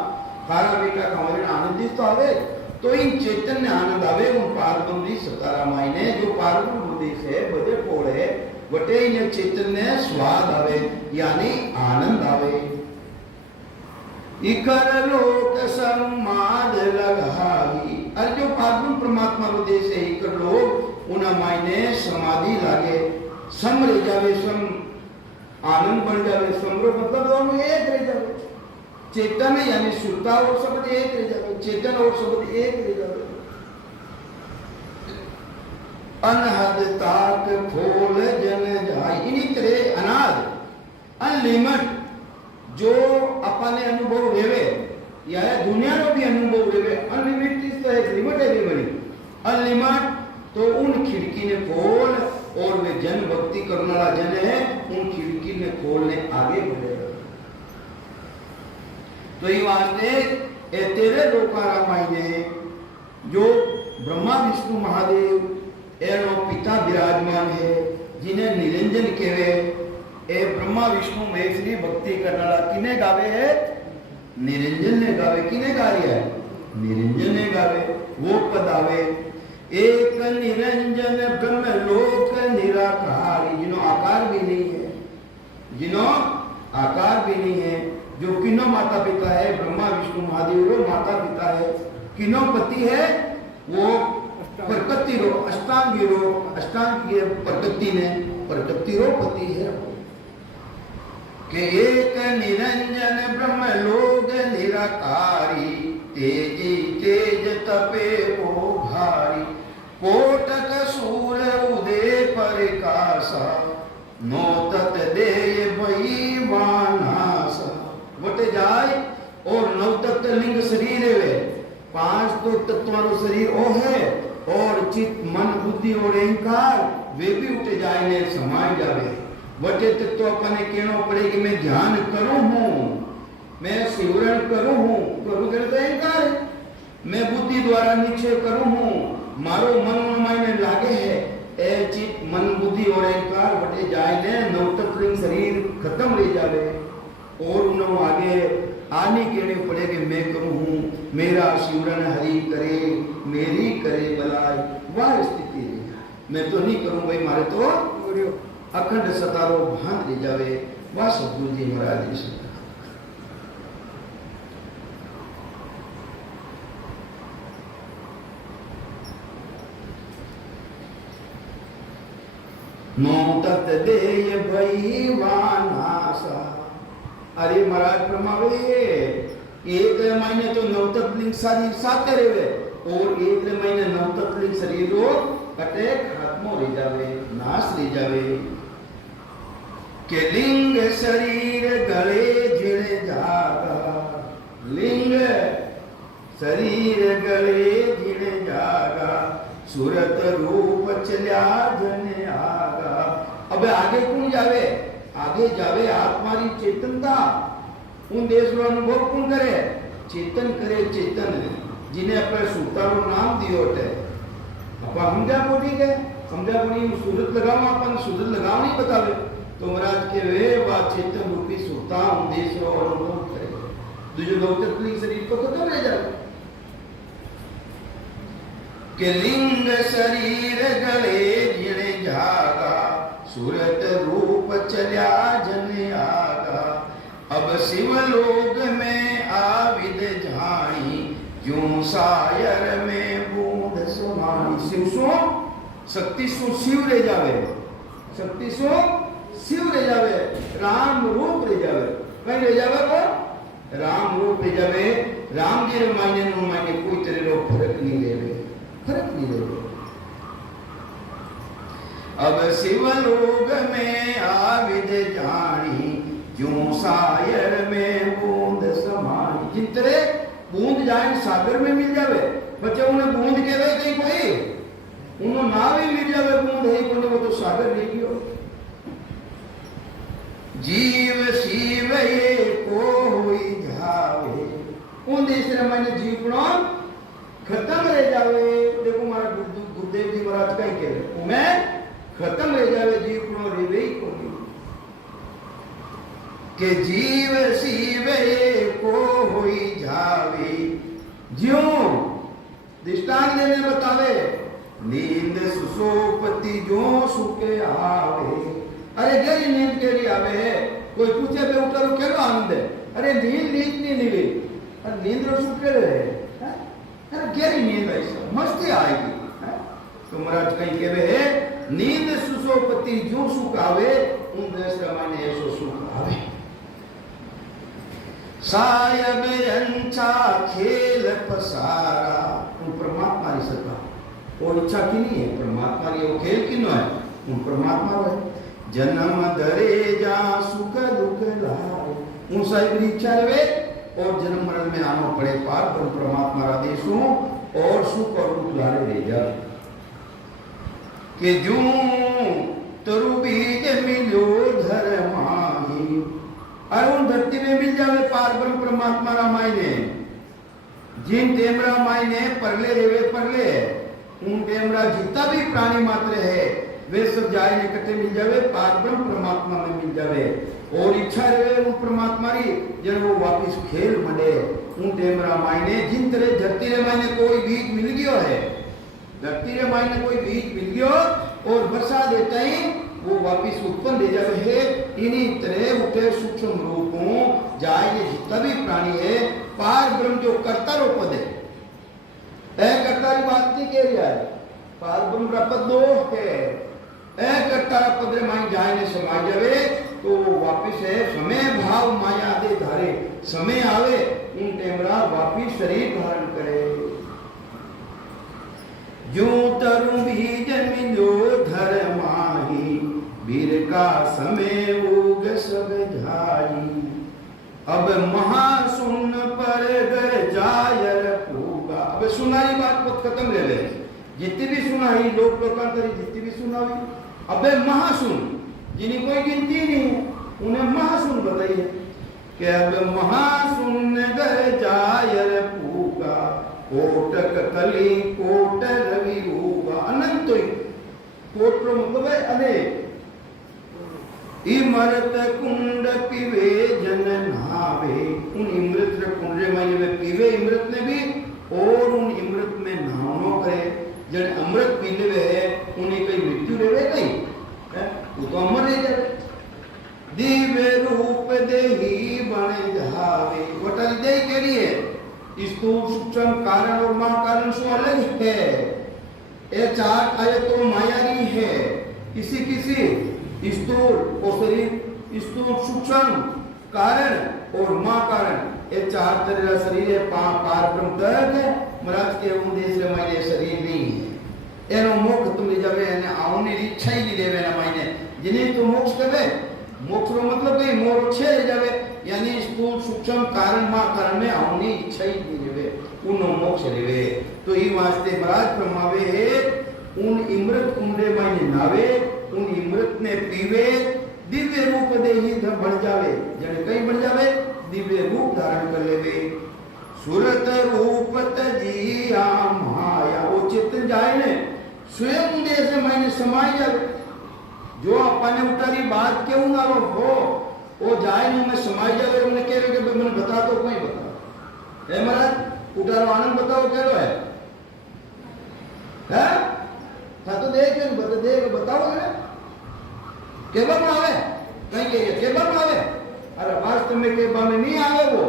खारा मीठा खावे आनंदित तो आवे तो इन चेतन ने आनंद आवे उन पारब्रह्म सतारा मायने जो पारब्रह्म प्रदेश है बदे पोल है वटे इन चेतन ने स्वाद आवे यानी आनंद आवे इकर लोक समाद लगाई और जो पारब्रह्म परमात्मा प्रदेश है इकर लोग उन मायने समाधि लागे सम रह जावे सम आनंद बन जावे समरो मतलब दोनों एक रह जावे चेतन यानी शुद्धता और शब्द एक रह जावे चेतन और शब्द एक रह जावे अनहद ताक खोल जन जाय इन्हीं तरह अनाद अनलिमिट जो अपने अनुभव रेवे या दुनिया रो भी अनुभव रेवे अनलिमिटेड तो एक लिमिट है बड़ी अनलिमिट तो उन खिड़की ने खोल और वे जन भक्ति करने वाला जन है उन खिड़की ने खोलने आगे बढ़े तो ये वास्ते ए तेरे लोकारा मायने जो ब्रह्मा विष्णु महादेव एनो पिता विराजमान है जिन्हें निरंजन कहवे ए ब्रह्मा विष्णु महेश्वरी भक्ति करने वाला किने गावे है निरंजन ने गावे किने गा रही है निरंजन ने गावे वो पद आवे एक निरंजन ब्रह्म लोक निराकारी जिन्हों आकार भी नहीं है जिन्हों आकार भी नहीं है जो किनो माता पिता है ब्रह्मा विष्णु महादेव रो माता पिता है किनो पति है वो प्रकृति रो अष्टांगी प्रकृति ने प्रकृति रो पति है के एक निरंजन ब्रह्म लोक निराकारी तेजी तेज तपे ओ भारी कोटक सूर उदय परिकासा नो तत दे भई वानासा वटे जाय और नव तत्व लिंग शरीर है पांच तो तत्वारो शरीर ओ है और चित्त मन बुद्धि और अहंकार वे भी उठे जाए ने समाई जावे। वटे तो अपने कहना पड़े कि मैं ध्यान करूं हूं, मैं सिमरण करूं हूं, करूं करे तो अहंकार है। मैं बुद्धि द्वारा निश्चय करूं हूं, मारो मन मायने लागे है, ए चित्त मन बुद्धि और अहंकार वटे जाए ने नवतत्लिंग शरीर खत्म ले जावे। और उन्होंने आगे आने कहने पड़े कि मैं करूं हूं, मेरा सिमरन हरि करे, मेरी करे भलाई, वह स्थिति है। मैं तो नहीं करूं भाई, मारे तो अखंड सतारो भांत ले जावे, वह सतगुरु जी महाराज जी। नो तत् देय भई वानासा। अरे महाराज प्रमावे एक महीने तो नवतत्लिंग शरीर साथ रेवे और एक महीने नवतत्लिंग शरीर रो कटे खात्मो ले जावे, नाश ले जावे। के लिंग शरीर गले झिड़ जागा, लिंग शरीर गले झिड़ जागा, सूरत रूप चल्या जन आगा। अब आगे कौन जावे? आगे जावे आत्मारी चेतनता। उन देश रो अनुभव कौन करे? चेतन करे, चेतन जिन्हें अपने सूतारो नाम दियो है। अपन समझा बोली गए, समझा बोली सूरत लगाओ, अपन सूरत लगाओ नहीं बतावे तो महाराज के वे बात चेतन रूपी सूता उन देश रो अनुभव करे। दूसरे लोग तत्लिंग शरीर को खत्म रह जाए के लिंग शरीर गले जिणे जागा, सूरत रूप चल्या जन आगा। अब शिवलोक में आविद झाणी, क्यों सायर में बूंद समानी। शिव सो शक्ति सो शिव ले जावे, शक्ति सो शिव ले जावे, राम रूप ले जावे। कहीं ले जावे वो राम रूप ले जावे। राम जी रे मायने नो मायने कोई तेरे रो फर्क नहीं लेवे, फर्क नहीं लेवे। अब शिवलोक में आविद जानी, क्यों सायर में बूंद समानी। जितने बूंद जाए सागर में मिल जावे, बच्चे उन्हें बूंद के वे कहीं कोई उन्होंने ना भी मिल जावे बूंद है कोई, वो तो सागर ले गयो। जीव शिव ये को हुई जावे, उन देश रे माने जीवनो खत्म रह जावे। देखो हमारा गुरुदेव जी महाराज कहीं कह रहे मैं खत्म रह जावे, जीवनो रेवे ही कोई के जीव शिव ये को हुई जावे। ज्यों दृष्टांत देने बतावे, नींद सुसोपति जो सुखे आवे। अरे गहरी नींद के लिए आवे है, कोई पूछे पे उठो क्या आनंद है? अरे नींद नहीं मिली, अरे नींद रो सुख रहे, अरे गहरी नींद ऐसा मस्ती आएगी। तो महाराज कहीं कहवे है नींद सुसोपति जो सुख आवे, उन देश का माने ऐसो सुख आवे। सायब अंचा खेल पसारा, उन परमात्मा री सत्ता वो इच्छा की नहीं है, परमात्मा री वो खेल की नो है, उन परमात्मा है। जन्म धरे जा सुख दुख लाए, उन साहिब री इच्छा रहे और जन्म मरण में आना पड़े पार पर परमात्मा रा देशों और सुख और दुख लारे ले जा। के जू तरु बीज मिलो धर्माही, अरुण धरती में मिल जावे पार ब्रह्म परमात्मा रा मायने। जिन टेमरा मायने परले रेवे परले, उन टेमरा जितना भी प्राणी मात्र है वे सब जाए इकट्ठे मिल जावे पार ब्रह्म परमात्मा में मिल जावे। और इच्छा रहे उन परमात्मा री जब वो वापिस खेल मडे उन टेमरा मायने। जिन तरह धरती रे मायने कोई बीज मिल गयो है, धरती रे मायने कोई बीज मिल गयो और वर्षा देता ही वो वापिस उत्पन्न ले जावे है। इन्हीं तरह उठे सूक्ष्म रूपों जाए जितना भी प्राणी है पार ब्रह्म जो कर्ता रो पद है, कर्ता की बात नहीं कह रहा है, पार ब्रह्म का पद दो है, कर्ता पद रे माई जाए ने समाज जावे तो वापिस है समय भाव माया दे धारे, समय आवे उन टेमरा वापिस शरीर धारण करे। जो तरु बीज मिलो धर्माही, वीर का समय उग सब जाई। अब महासुन पर गर जायर होगा। अब सुनारी बात बहुत खत्म ले ले, जितनी भी सुनाई लोक लोकांतरी जितनी भी सुनाई। अबे महासुन जिन्हें कोई गिनती नहीं है उन्हें महासुन बताइए कि अब महासुन घर जायर पूगा कोटक कली कोट रवि होगा अनंत कोट मतलब है अनेक। इमरत कुंड पीवे जन नहावे उन इमृत कुंड में पीवे इमृत ने भी और उन इमृत में नहावनो करे जन अमृत पी लेवे उन्हें कहीं मृत्यु लेवे कहीं वो तो अमर रह जाए। दिव्य रूप देही बन जावे वटल दे के लिए स्थूल सूक्ष्म कारण और महा कारण से अलग है। ये चार आयतों मायावी है किसी किसी स्थूल और शरीर स्थूल सूक्ष्म कारण और महा कारण ये चार तरह शरीर है पार ब्रह्म तक महाराज के उद्देश्य रे मायने शरीर नहीं है एनो मोक्ष तुम ले जावे ने आवने इच्छा ही नहीं देवे ना मायने जिने तो मोक्ष कहे मोक्ष रो मतलब कई मोर छे ले जावे यानी स्थूल सूक्ष्म कारण महा कारण में आवने इच्छा ही नहीं देवे उनो मोक्ष लेवे। तो ई वास्ते महाराज फरमावे उन इमृत कुंडे मायने नावे उन इमृत ने पीवे दिव्य रूप देही बन जावे जने कई बन जावे दिव्य रूप धारण कर लेवे। सुरत रूप तजिया माया वो चेतन जाए ने स्वयं देश मैंने समाय जावे जो अपने उतारी बात क्यों ना हो वो जाए ने मैं समाय जावे उन्हें कह रहे कि मैंने बता दो कोई बता है महाराज उतारो आनंद बताओ कह रहे है था तो देख बता दे बताओ ना केबा में आवे कहीं के केबा में आवे अरे वास्तव में केबा में नहीं आवे वो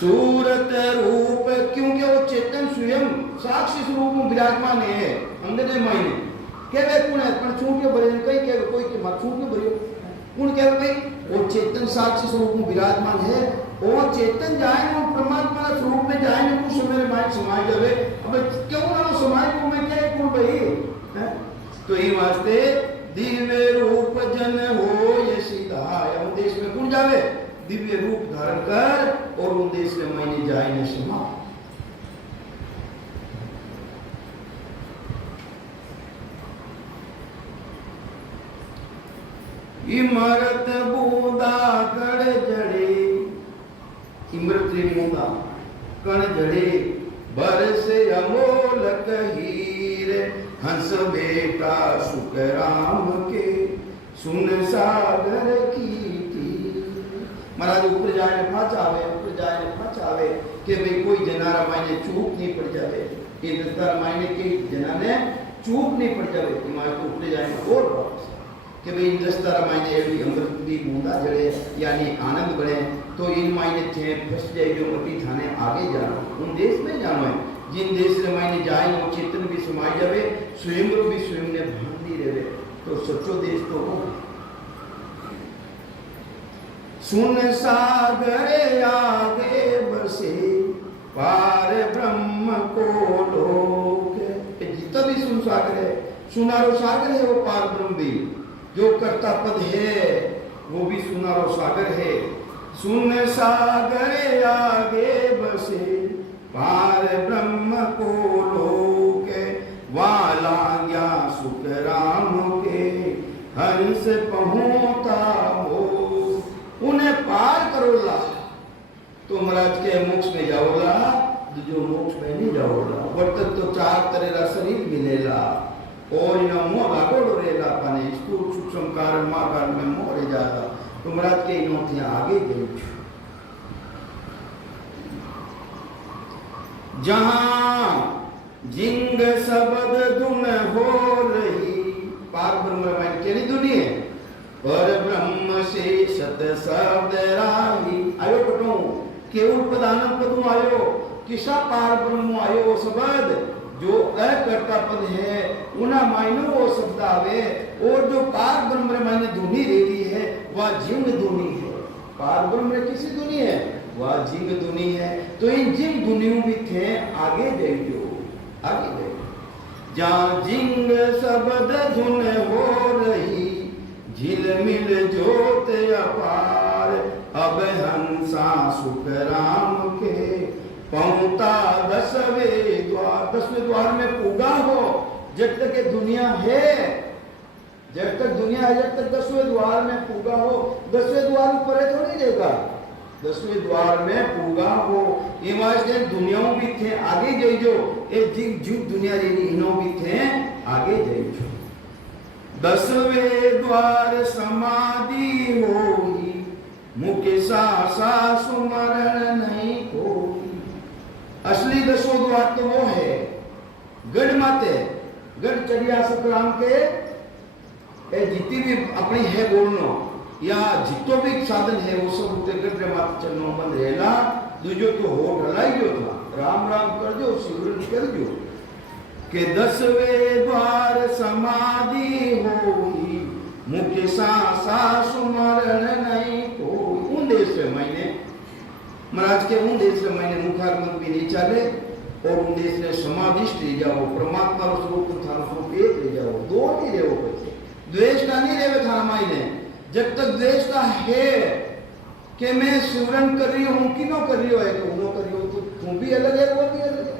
सूरत रूप क्योंकि वो चेतन स्वयं साक्षी स्वरूप में विराजमान है अंदर मायने केवे कौन है पण छूट के बरे कई के कोई के मत छूट के बरियो कौन कहे भाई वो चेतन साक्षी स्वरूप में विराजमान है वो चेतन जाए वो परमात्मा के स्वरूप में जाए ने कुछ मेरे माइंड समाय जावे अब क्यों ना समाय को मैं क्या कौन भाई तो ये वास्ते दिव्य रूप जन हो ये सीधा हम देश में कौन जावे दिव्य रूप धारण कर और उन देश में मैंने जाए न समा। इमरत बूंदा कड़ जड़े इमरत बूंदा कण जड़े बरस अमोलक हीर हंस बेटा सुखराम के सुन सागर की महाराज ऊपर जाए पाच आवे कि भाई कोई जनारा मायने चूक नहीं पड़ जावे कि दस्तार मायने के जनाने चूक नहीं पड़ जावे कि माय को ऊपर जाए और वापस कि भाई दस्तार मायने एवी अमृत दी बूंदा जड़े यानी आनंद बढ़े तो इन मायने थे फंस जाए जो मती थाने आगे जाना उन देश में जाना है जिन देश में मायने जाए वो चेतन भी समाई जावे स्वयं रो भी स्वयं ने भान दी रहे तो सच्चो देश तो हो। सुन सागर आगे बसे पार ब्रह्म को लोक जितना भी सुन सागर है सुनारो सागर है वो पार ब्रह्म भी जो कर्ता पद है वो भी सुनारो सागर है। सुन सागर आगे बसे पार ब्रह्म को लोक वाला ज्ञा सुख राम के हंस पहुँचा हो उन्हें पार करोला तो महाराज के मोक्ष में जाओला जो मोक्ष में नहीं जाओला वर्तक तो चार तरह का शरीर मिलेला और इन मोह लागोड़ो रहेला पाने स्थूल सूक्ष्म कारण मा कारण में मोह रह जाता तो महाराज के इनों आगे गई जहां जिंग शब्द धुन हो रही पार ब्रह्म में केरी दुनिया पर ब्रह्म से सत शब्द राही आयो कटो केवल पदान पदु आयो किसा पार ब्रह्म आयो शब्द जो अकर्ता पद है उना मायनो वो शब्द आवे और जो पार ब्रह्म मायने धुनी रही है वह जिंग धुनी है पार ब्रह्म किसी धुनी है वह जिंग धुनी है तो इन जिंग धुनियों भी थे आगे देखो आगे देखो जहाँ जिंग शब्द धुन हो रही झिलमिल ज्योत अपार अब हंसा सुख राम के पहुंता 10वें द्वार, 10वें द्वार में पूगा हो। जब तक ये दुनिया है, जब तक दुनिया है, जब तक 10वें द्वार में पूगा हो। 10वें द्वार ऊपर है थोड़ी देगा, 10वें द्वार में पूगा हो। ये वास्ते दुनियाओं भी थे आगे जाइजो, ये जिग जुग दुनिया रेनी इनो भी थे आगे जाइजो। 10वें द्वार समाधि होगी, मुके सा सुमरण नहीं होगी। असली 10वां द्वार तो वो है गढ़ माते, गढ़ चढ़िया सतराम के ए जितनी भी अपनी है बोलनो या जितो भी साधन है वो सब उते गढ़ माते चलनो बंद रहेला। दूजो तो हो ढलाई जो था, राम राम कर दो, सिमरन कर दो के 10वें द्वार समाधि होगी, मुख्य सा सुमरण नहीं होगी। उन देश में मैंने महाराज के उन देश में मैंने मुखारमत भी नहीं चले और उन देश में समाधिष्ट ले जाओ, परमात्मा स्वरूप थारा स्वरूप एक ले जाओ, दो नहीं रहो बच्चे। द्वेष का नहीं रहे थारा मायने, जब तक द्वेष का है कि मैं सिमरन कर रही हूं कि नो कर रही हो है तो नो कर रही हो, तो तू भी अलग है वो भी अलग है।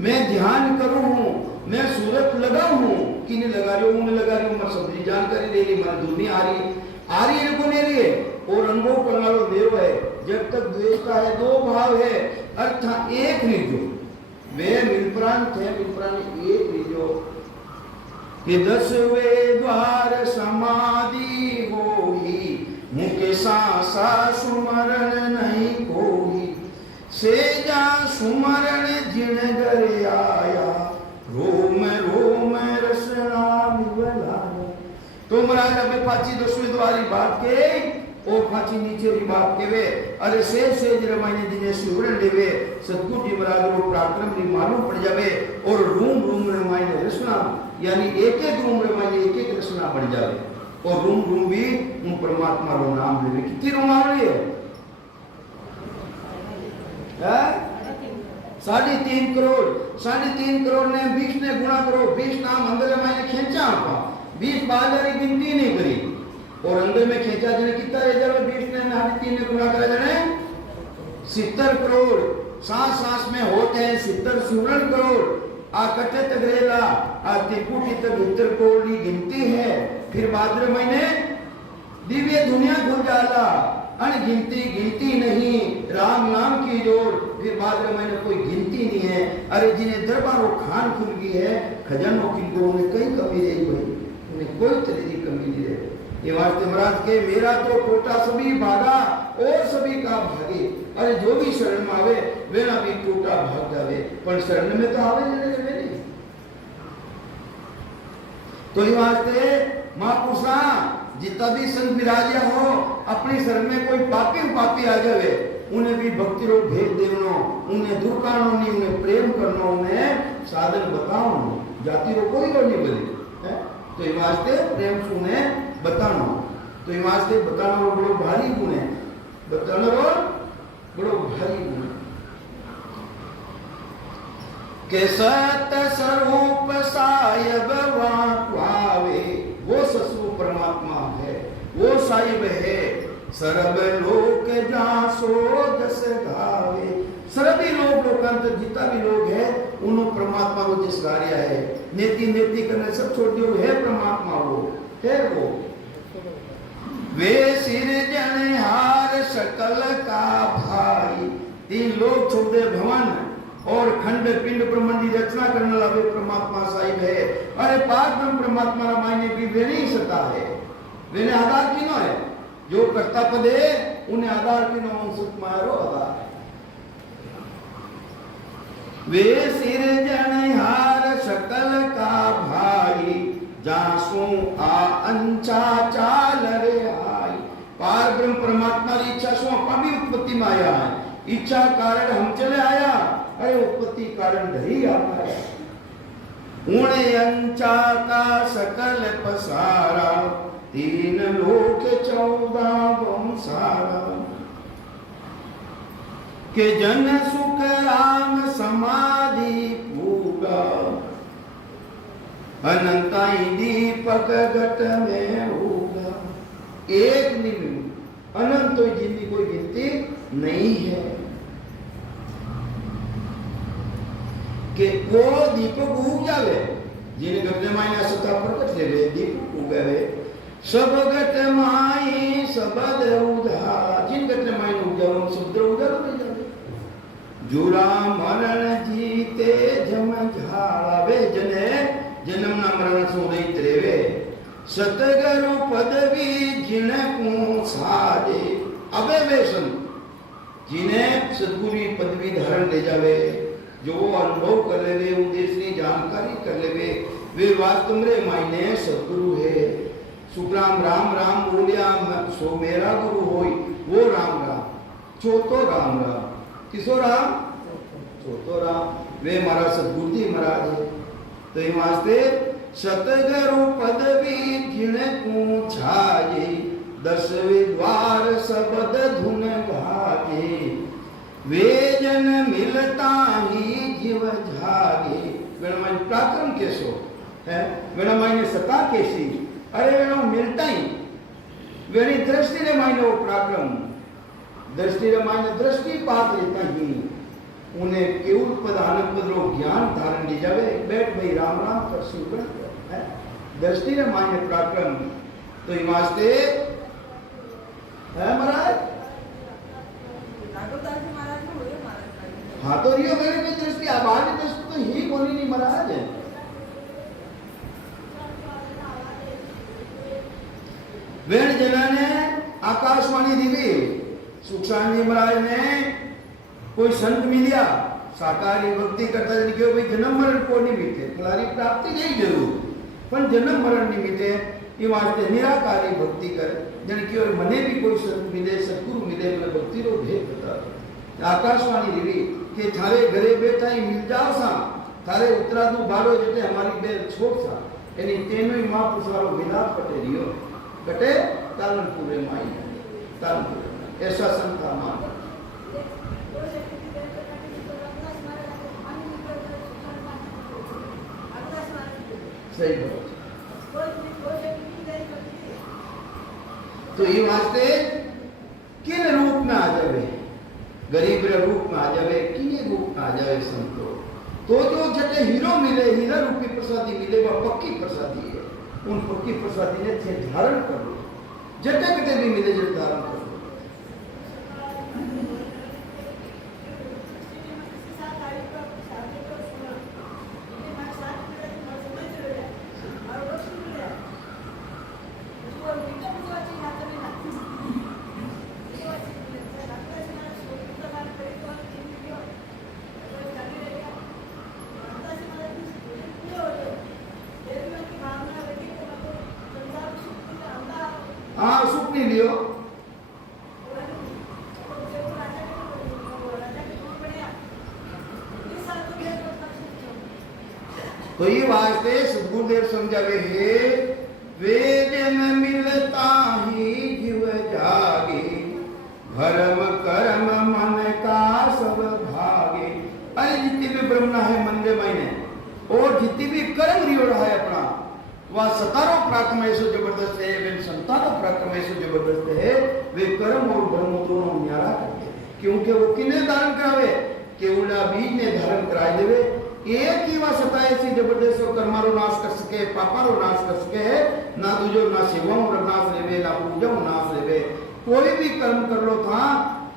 मैं ध्यान करूं हूं, मैं सूरत लगाऊं हूं कि नहीं लगा रही हूं, मैं लगा रही हूं, मैं सबकी जानकारी ले ली, मैं दूर नहीं आ रही है को नहीं रही है और अनुभव करना लो देव है। जब तक द्वेष का है, दो भाव है, अर्थ एक नहीं जो वे मिलप्रांत है, मिलप्रांत एक नहीं जो कि 10वें द्वार समाधि होई, मुके सा सुमरण नहीं कोई। सेजा सुमरण जिन घरे आया, रोम रोम रसना निवलाया। तो महाराज अबे पाची 10वें द्वारी बात के और पाची नीचे की बात के वे अरे से रमाइने दिने सुवरण लेवे सतगुरु जी महाराज रो पराक्रम भी मालूम पड़ जावे और रूम रूम रमाइने रसना यानी एक एक रूम रमाइने एक एक रसना बढ़ जावे और रूम रूम भी उन परमात्मा रो नाम लेवे। कितनी रूम आ रही है? 3.5 करोड़, 3.5 करोड़ ने 20 ने गुणा करो, 20 नाम अंदर रमाइने खींचा आपा 20 बाजारी गिनती नहीं करी और अंदर में खींचा जने कितना रह जावे 20 ने 3.5 ने गुणा करा जने 70 करोड़। सांस सांस में होते हैं 70 सुवर्ण करोड़। आ कटे तगरेला आ तिकुटी तक 70 करोड़ की गिनती है। फिर भाद्र महीने दिव्य दुनिया खुल जाला अनगिनती गिनती नहीं, राम नाम की जोड़। फिर भाद्र महीने कोई गिनती नहीं है। अरे जिन्हें दरबारों खान खुल गई है, खजानों की को उन्हें कहीं कमी रही भाई, उन्हें कोई तरह की कमी नहीं रही। ये वास्ते महाराज के मेरा तो टोटा सभी भागा और सभी का भागे। अरे जो भी शरण में आवे वेना भी टोटा भाग जावे, पर शरण में तो आवे नहीं। तो ये वास्ते महापुरुषा जितना भी संत विराजिया हो अपनी शरण में कोई पापी आ जावे उन्हें भी भक्ति रो भेद देवनो, उन्हें दूर करनो नहीं, उन्हें प्रेम करनो, उन्हें साधन बताओ, जाति रो कोई रो नहीं बोले। तो ये वास्ते प्रेम सुने बताना, तो ये वास्ते बताना बड़ो भारी गुण है, बताना बड़ो भारी गुण के सत स्वरूप साहिब वावे, वो ससुर परमात्मा है, वो साहिब है। सर्व लोक जासो जस गावे, सभी लोग लोकांतर जितना भी लोग है उन्होंने परमात्मा को जिस गाया है। नेति करने सब छोड़ दियो है परमात्मा वो है वो। वे सिरजनहार सकल का भाई, 3 लोग छोड़ दे भवन और खंड पिंड ब्रह्मांड की रचना करने वाला वे परमात्मा साहिब है। अरे पाक ब्रह्म परमात्मा रामायण भी वे नहीं सता है, वे आधार की नो है, जो कर्ता पद है उन्हें आधार की नो सुख मारो आधार। वे सिरजनहार सकल का भाई, जासू आ अंचा चाल रे आई। पार ब्रह्म परमात्मा की इच्छा सो अपा भी उत्पत्ति में आया है, इच्छा कारण हम चले आया, अरे उत्पत्ति कारण धरी आता है। उणे अंचा का सकल पसारा, 3 लोक 14 वंसारा। के जन सुख राम समाधि पूगा, अनंताई दीपक घट में होगा। एक निमिष अनंत जिंदगी कोई गिनती नहीं है। કે કો દીપક ઉગાવે જેને ઘટને માયના સત્તા પ્રગટ લેવે દીપક ઉગાવે સબગત માઈ સબદ ઉધા જીન ઘટને માયને ઉગાવે શબ્દ ઉગાવે થઈ જાવે જુરા મરણ જીતે જમ ઝાળાવે જને જન્મના મરણ સો નહીં ત્રેવે સતગરુ પદવી જીને કું સાજે અબે વેસન જીને સદગુરી પદવી ધારણ ले जावे जो वो अनुभव कर लेवे उद्देश्य की जानकारी कर लेवे वे वास्तव में मायने सदगुरु है सुखराम राम राम बोलिया सो मेरा गुरु होई वो राम राम चौथो राम राम किसो राम चौथो राम वे मारा सदगुरु जी महाराज है तो ये वास्ते सतगरु पदवी जिन को छाये दसवे द्वार सबद धुन गाजे वे जन मिलता ही जीव जागे वेणमाई प्राक्रम कैसो है वेणमाई ने सता कैसी अरे वेणो मिलता ही वेणी दृष्टि रे मायने वो प्राक्रम दृष्टि रे मायने दृष्टि पात लेता ही उन्हें केवल पद आनंद पद रो ज्ञान धारण ली जावे बैठ भाई राम राम कर सुगण है दृष्टि रे मायने प्राक्रम तो ये वास्ते है महाराज हाँ तो रियो मेरे में दृष्टि आबाद दृष्टि तो ही बोली नहीं महाराज है वेण जना ने आकाशवाणी दीवी सुखसानी जी महाराज ने कोई संत मिलिया साकारी भक्ति करता क्यों भाई जन्म मरण को नहीं मिलते फलारी प्राप्ति नहीं जरूर पर जन्म मरण नहीं मिलते ये वास्ते निराकारी भक्ति कर जन क्यों मने भी कोई संत मिले सदगुरु मिले मतलब भक्ति रो भेद बता आकाशवाणी दीवी के थारे घरे बैठा ही मिल जाओ सा थारे उत्तराधु बारो जटे हमारी बेर छोड़ सा यानी तेनो ही मां पुसारो विलाप कटे रियो कटे तालन पूरे माई तालन पूरे ऐसा संत मान सही बात तो ये वास्ते किन रूप में आ जावे गरीब रे रूप में आ जावे किने रूप में आ जावे संतो तो जो जटे हीरो मिले हीरा रूपी प्रसादी मिले वह पक्की प्रसादी है उन पक्की प्रसादी ने थे धारण कर लो जटे कटे भी मिले जट धारण कर लो हाँ सुख नहीं लियो तो ये वास्ते सदगुरुदेव समझावे है वेद में मिलता ही जीव जागे भरम कर्म मन का सब भागे अरे जितनी भी ब्रह्मणा है मन में मायने और जितनी भी कर्म रियोड़ा है अपना वह सतारो प्राक्रम ऐसो जबरदस्त है वे संतानो प्राक्रम ऐसो जबरदस्त है वे कर्म और ब्रह्म दोनों न्यारा करते हैं क्योंकि वो किने धारण करावे केवला बीज ने धारण कराए देवे एक ही वह सता ऐसी जबरदस्त कर्मारो नाश कर सके पापारो नाश कर सके ना तुझो ना सेवाओं नाश लेवे ना पूजाओं नाश लेवे कोई भी कर्म कर लो था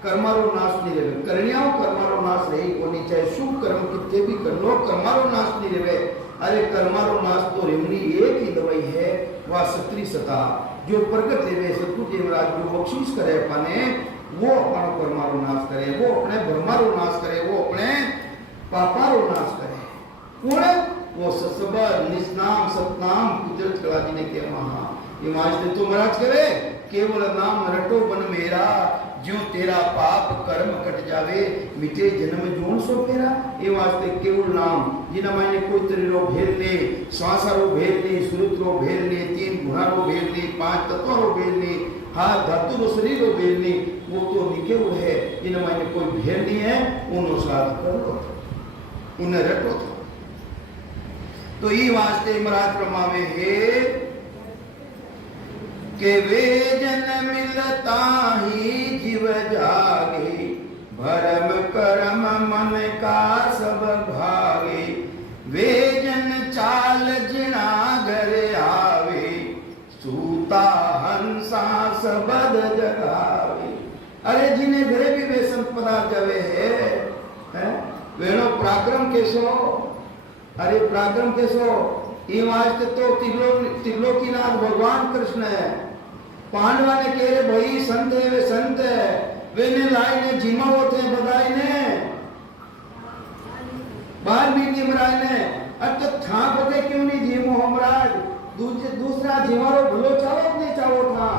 कर्मारो नाश नहीं लेवे करनियाओ कर्मारो नाश नहीं होनी चाहिए शुभ कर्म कितने भी कर लो कर्मारो नाश नहीं लेवे अरे कर्मारो नाश तो रेमनी एक ही दवाई है वह सत्री सता जो प्रगट लेवे सतगुरु देवराज जो बख्शीश करे अपने वो अपना कर्मारो नाश करे वो अपने ब्रह्मारो नाश करे वो अपने पापारो नाश करे कौन वो सत्सबद निष्नाम सतनाम कुदरत कला जी ने के महा ये माजते तो महाराज करे केवल नाम रटो बन मेरा जो तेरा पाप कर्म कट जावे मिटे जन्म जोन सो फेरा ये वास्ते केवल नाम जिना मायने कोई तरीरो भेद ले श्वासरो भेद ले सुरुत्रो भेद ले तीन गुणारो भेद ले पांच तत्वरो भेद ले हाथ धातु रो शरीरो भेद ले वो तो निकेवल है जिना मायने कोई भेद नहीं है उनो साथ करो उन्हें रटो तो ये वास्ते महाराज प्रमावे है के वे जन मिलता ही जीव जागे भरम कर्म मन का सब भागे सबद जगावे। अरे जिन्हें घरे भी वे संत पदार्थ जावे है वेणो पराक्रम केसो। अरे पराक्रम केसो ये वास्ते तो त्रिलोकीनाथ भगवान कृष्ण है। पांडवा ने कह रहे भाई संत है वे संत है वे ने लाई ने जीमा होते बधाई ने वाल्मीकि महाराज ने अच्छा था पते क्यों नहीं जीमो हमराज दूसरा जीवारो भलो चाहो नहीं चाहो था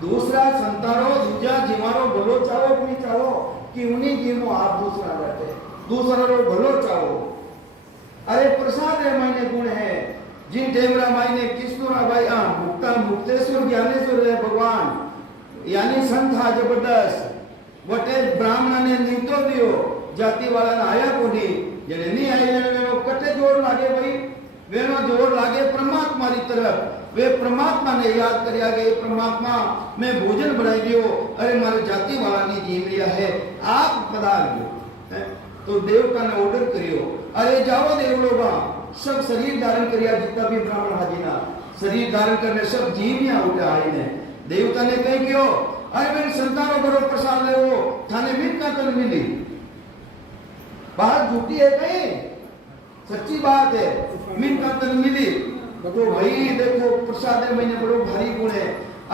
दूसरा संतारो दूजा जीवारो भलो चाहो नहीं चाहो कि उन्हीं जीमो आप दूसरा रहते दूसरा रो भलो चाहो। अरे प्रसाद है मैंने गुण है जिन टेमरा मायने किसनुरा भाई मुक्ता मुक्तेश्वर ज्ञानेश्वर है भगवान यानी संत था जबरदस्त वटे ब्राह्मण ने नीतो दियो जाति वाला ने आया कोनी जने नहीं आए जने वेनो कटे जोर लागे भाई वेनो जोर लागे परमात्मा री तरफ वे परमात्मा ने याद करिया गए परमात्मा मैं भोजन बनाई दियो अरे मारे जाति वाला ने जीव लिया है आप पधार दो तो देवता ने ऑर्डर करियो अरे जाओ देव लोगा सब शरीर धारण करिया जितना भी ब्राह्मण हाजिना शरीर धारण करने सब जीव यहाँ उठे आए ने देवता ने कही क्यों अरे मेरे संतानों करो प्रसाद ले वो थाने मिल का तन मिली बात झूठी है कहीं सच्ची बात है मिल का तन मिली तो भाई देखो प्रसाद है मैंने बड़ो भारी गुण है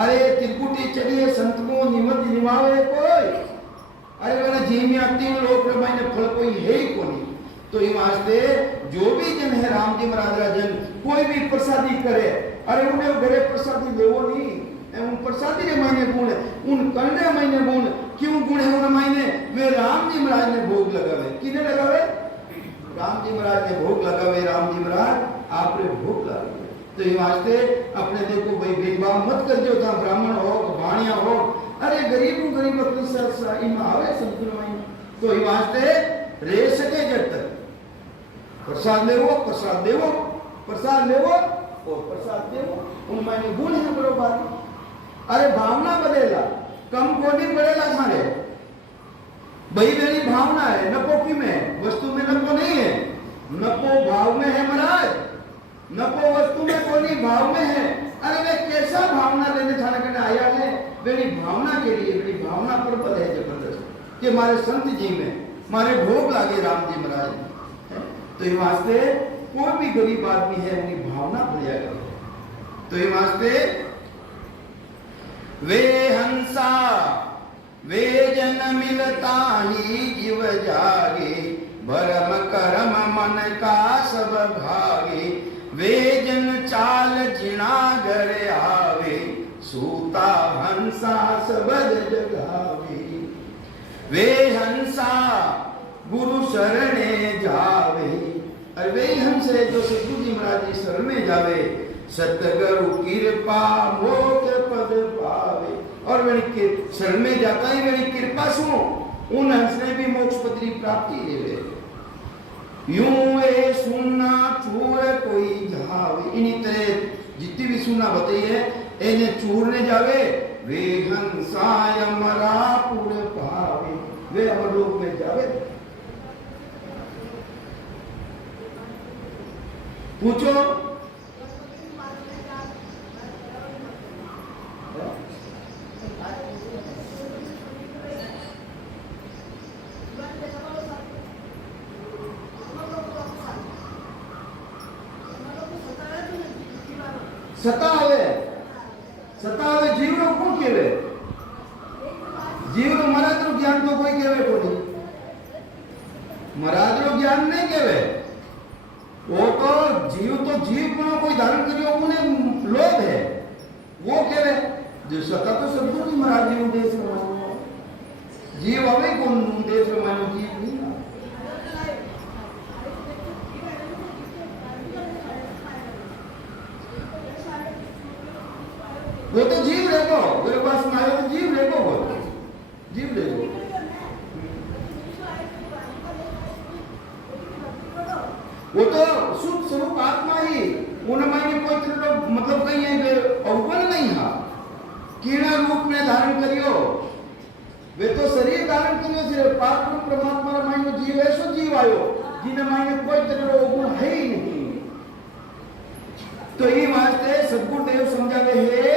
अरे त्रिकुटी चढ़िए संत को निमत निभावे कोई अरे मैंने जीमिया तीन लोग मैंने फल कोई है ही कोई तो ये वास्ते जो भी जन है राम जी महाराज राजन कोई भी प्रसादी करे अरे उन्हें घरे प्रसादी लेवो नहीं उन प्रसादी रे मायने गुण उन करने मायने गुण क्यों गुण है उन मायने वे राम जी महाराज ने भोग लगावे किने लगावे राम जी महाराज ने भोग लगावे राम जी महाराज आपने भोग लगावे तो ये वास्ते अपने देखो भाई भेदभाव मत कर जो था ब्राह्मण हो भाणिया हो अरे गरीब अपनी सरसा इमा आवे संतुल मायने तो ये वास्ते रे सके जब तक प्रसाद लेवो और प्रसाद देवो उन मायने गुण है बरोबर। अरे भावना बदलेला कम कोनी पड़ेगा हमारे भाई मेरी भावना है नपो की में वस्तु में नपो नहीं है नपो भाव में है महाराज नपो वस्तु में कोनी भाव में है। अरे वे कैसा भावना लेने थाने करने आया है मेरी भावना के लिए मेरी भावना पर बल है जबरदस्त कि हमारे संत जी में मारे भोग लागे राम जी महाराज तो ये वास्ते कोई भी गरीब आदमी है उनकी भावना बढ़िया करे तो ये वास्ते वे हंसा वे जन मिलता ही जीव जागे भरम करम मन का सब भागे वे जन चाल जिना घर आवे सूता हंसा सबद जगावे वे हंसा गुरु शरणे जावे। अरे वे हंस है जो सतगुरु जी महाराज जी शरण में जावे सतगुरु कृपा मोक्ष पद पावे और मेरी शरण में जाता ही मेरी कृपा सुनो उन हंस ने भी मोक्ष पद की प्राप्ति ले यूं ए सुनना चूर कोई जावे इन्हीं तरह जितनी भी सुनना बताई है इन्हें चूरने जावे वे हंसा अमरापुर पावे वे अमरलोक में जावे। पूछो सतावे जीव रो कौन केवे जीव रो महाराज रो ज्ञान तो कोई केवे कोनी महाराज रो ज्ञान नहीं केवे वो तो जीव को कोई धारण करियो उन्हें लोभ है वो केवे जो सता तो सतगुरु जी महाराज जी देश में जीव अवे कौन देश में मानो जीव नहीं वो तो जीव रहेगो मेरे पास में आयो तो जीव रहेगो जीव रहेगो वो तो शुद्ध स्वरूप आत्मा ही उनमें कोई मतलब कहीं है अवगुण नहीं है कीड़ा रूप में धारण करियो वे तो शरीर धारण करियो सिर्फ पात्र परमात्मा मायने जीव ऐसो जीव आयो जिन्हें मायने कोई तरह अवगुण है ही नहीं। तो ये वास्ते सद्गुरु देव समझावे है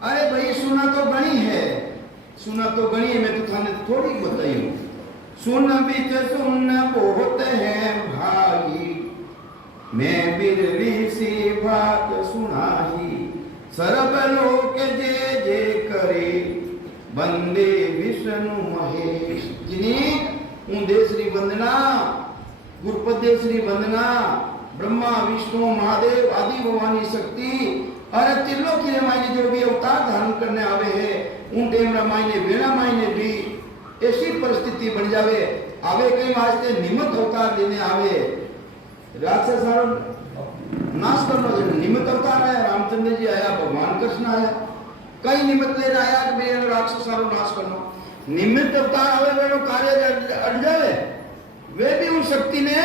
अरे भाई सुना तो गणी है, सुना तो गणी है, मैं तो थाने थोड़ी बताई हूँ। सुन बिच सुन बहुत है भाई, मैं बिरली सी बात सुनाही। सरब लोक जे जे करे, बंदे विष्णु महेश। जिन्हें હું દેશની વંદના, ગુરુપદેશની વંદના, ब्रह्मा विष्णु महादेव आदि भगवानी शक्ति और त्रिलोकी रे मायने जो भी अवतार धारण करने आवे है, उन टेमरा मायने वेणा मायने भी ऐसी परिस्थिति बन जावे। आवे कई वास्ते निमित्त अवतार लेने आवे, राक्षस नाश करना जो निमित्त अवतार आया, रामचंद्र जी आया, भगवान कृष्ण आया, कई निमित्त लेने आया कि मेरे राक्षस नाश करना। निमित्त अवतार आवे वे कार्य अट जावे, वे भी उन शक्ति ने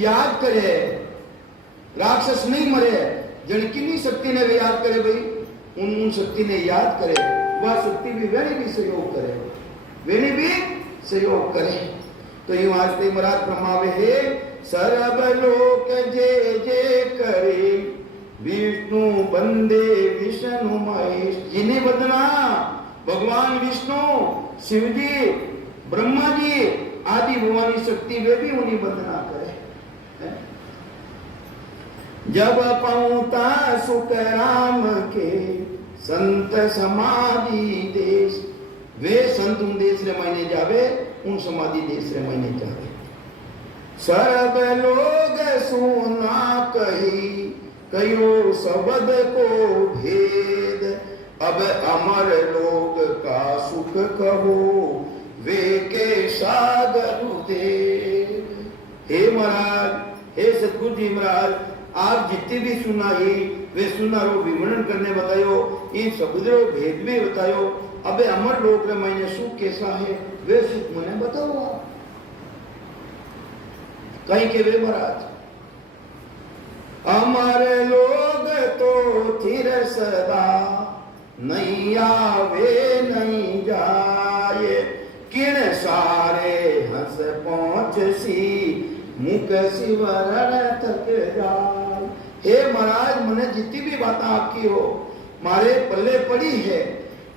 याद करे, राक्षस नहीं मरे। जड़किनी शक्ति ने वे याद करे भाई, उन शक्ति ने याद करे, वह शक्ति भी वेणी भी सहयोग करे, वेणी भी सहयोग करे। तो यूं आज ते मराद प्रमावे है, सरब लोक जे जे करे, विष्णु बंदे विष्णु महेश। जिन्हें वंदना भगवान विष्णु, शिव जी, ब्रह्मा जी आदि भगवानी शक्ति, वे भी उन्हीं वंदना करे। जब पहुंचा सुख राम के संत समाधि देश, वे संत उन देश रे मायने जावे, उन समाधि देश रे मायने जावे। सर्व लोग सुना कही, कयो शब्द को भेद, अब अमर लोग का सुख कहो, वे के सागर दे। हे महाराज, हे सतगुरु जी महाराज, आप जितने भी सुनाई वे सुनारो विवरण करने बतायो, इन शब्दों भेद में बतायो। अबे अमर लोक रे मायने सुख कैसा है, वे सुख मने बताओ आप। कहीं के वे महाराज, अमर लोग तो थिर सदा, नहीं आवे नहीं जाए, किण सारे हंस पहुंच सी, मुख सिवरण थक जाए। हे महाराज, मैंने जितनी भी बातें आपकी हो मारे पल्ले पड़ी है,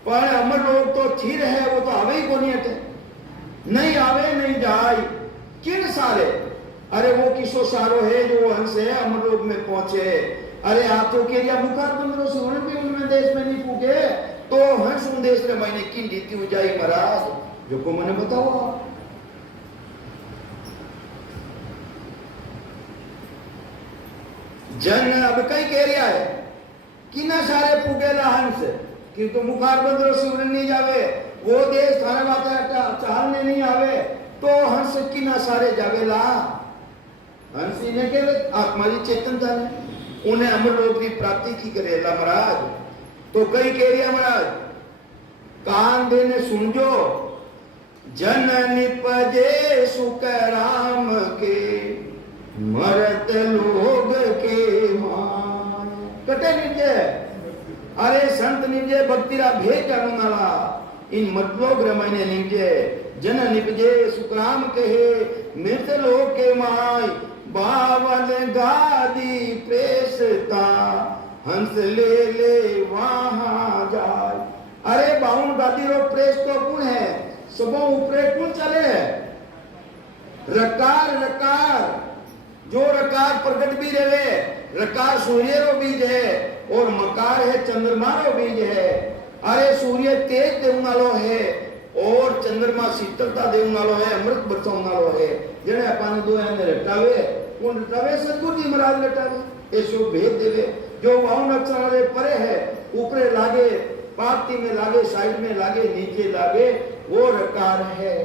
पर अमर लोग तो थिर है, वो तो आवे ही कोनी हटे, नहीं आवे नहीं जाए। किण सारे, अरे वो किसो सारो है जो हंस है अमर लोग में पहुंचे। अरे आप तो के लिया मुखार बंदरों से उन्हें भी उनमें देश में नहीं पूगे, तो हंस उन देश में मैंने की नीति हो जाए महाराज, जो को मैंने बताओ आप। जन अब कई कह रहा है कि ना सारे पुगेला हंस, कि तो मुखार बंदरों से उड़ने नहीं जावे, वो देश थाने माता चालने नहीं आवे, तो हंस की ना सारे जावेला। हंस इन्हें के आत्मा जी चेतनता ने, उन्हें अमर लोक की प्राप्ति की करेला महाराज। तो कई कह रहा महाराज, कान देने सुन जो, जन निपजे सुख राम के, मरत लोग के मान। कटे निपजे, अरे संत निपजे भक्तिरा भेद जानू नाला, इन मतलोग रमायने निपजे। जन निपजे सुख राम कहे, मृत लोग के माय, बावन गादी प्रेसता, हंस ले ले वहां जाए। अरे बावन गादी रो प्रेस तो कौन है, सबों ऊपरे कौन चले, रकार रकार, जो रकार प्रकट भी रहे, रकार सूर्य रो बीज है, और मकार है चंद्रमा रो बीज है। अरे सूर्य तेज देने वालो है, और चंद्रमा शीतलता देने वालो है, अमृत बचाने वालो है। जेने अपन दो ने रटावे, उन रटावे सतगुरु जी महाराज रटावे, ऐसो भेद देवे। जो वाहन अक्षर वाले परे है, ऊपरे लागे, पाती में लागे, साइड में लागे, नीचे लागे, वो रकार है।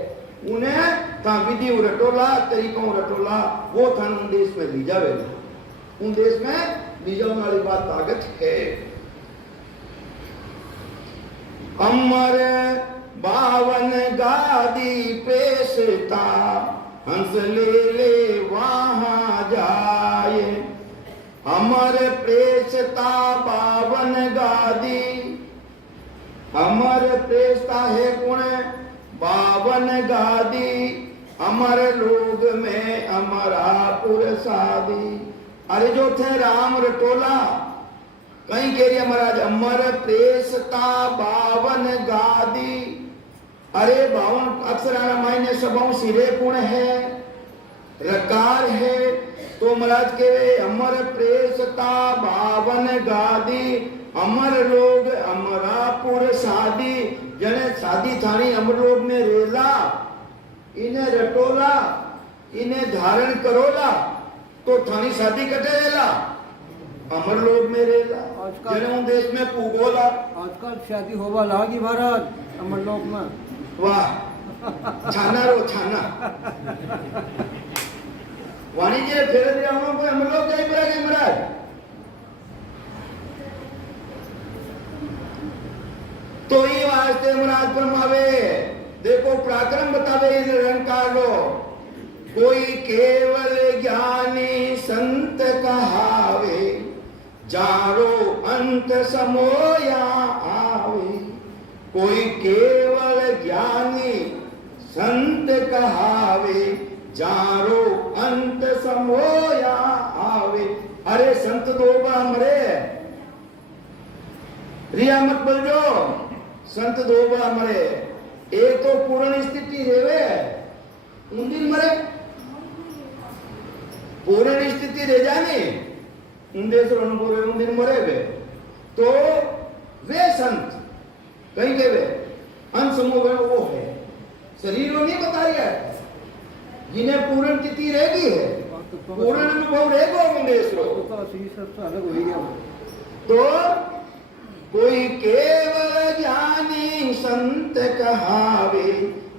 उन्हें ता विधि रटोला, तरीकों रटोला, वो थान उन देश में ली जावेगा, उन देश में ली जाने वाली बात ताकत है। अमर बावन गादी पेशता, हंस ले ले वहां जाए। अमर प्रेषता बावन गादी, अमर प्रेषता है कौन, बावन गादी, अमर लोग में अमरा पुरसादी। अरे जो थे राम रटोला, कहीं कह रही महाराज अमर प्रेसता बावन गादी। अरे 52 अक्षराणा मायने सबों सिरे गुण है, रकार है। तो महाराज के अमर प्रेसता बावन गादी, अमर लोग अमरापुर शादी। जने शादी थानी अमर लोग में रेला, इन्हें रटोला, इन्हें धारण करोला, तो थानी शादी कटे रेला, अमर लोग में रेला। जने देश में पूगोला। आजकल शादी होवा लागी भारत अमर लोग में। वाह छाना रो छाना वाणिज्य फेर दिया को हम लोग कहीं पर गए महाराज। तो ये वास्ते महाराज फरमावे देखो पराक्रम बतावे निरंकार लो। कोई केवल ज्ञानी संत कहावे, जारो अंत समोया आवे। कोई केवल ज्ञानी संत कहावे, जारो अंत समोया आवे। अरे संत दो बार मरे, रिया मत बोलो, संत दो बार मरे। एक तो पूर्ण स्थिति रेवे, उन दिन मरे, पूर्ण स्थिति रह जाने उन दिन मरे वे। तो वे संत कहीं के वे अंत समूह वो है, शरीर नहीं बता रहा है, जिन्हें पूर्ण स्थिति रहेगी है, पूर्ण अनुभव रहेगा मुंडेश रो। तो कोई केवल ज्ञानी संत कहावे,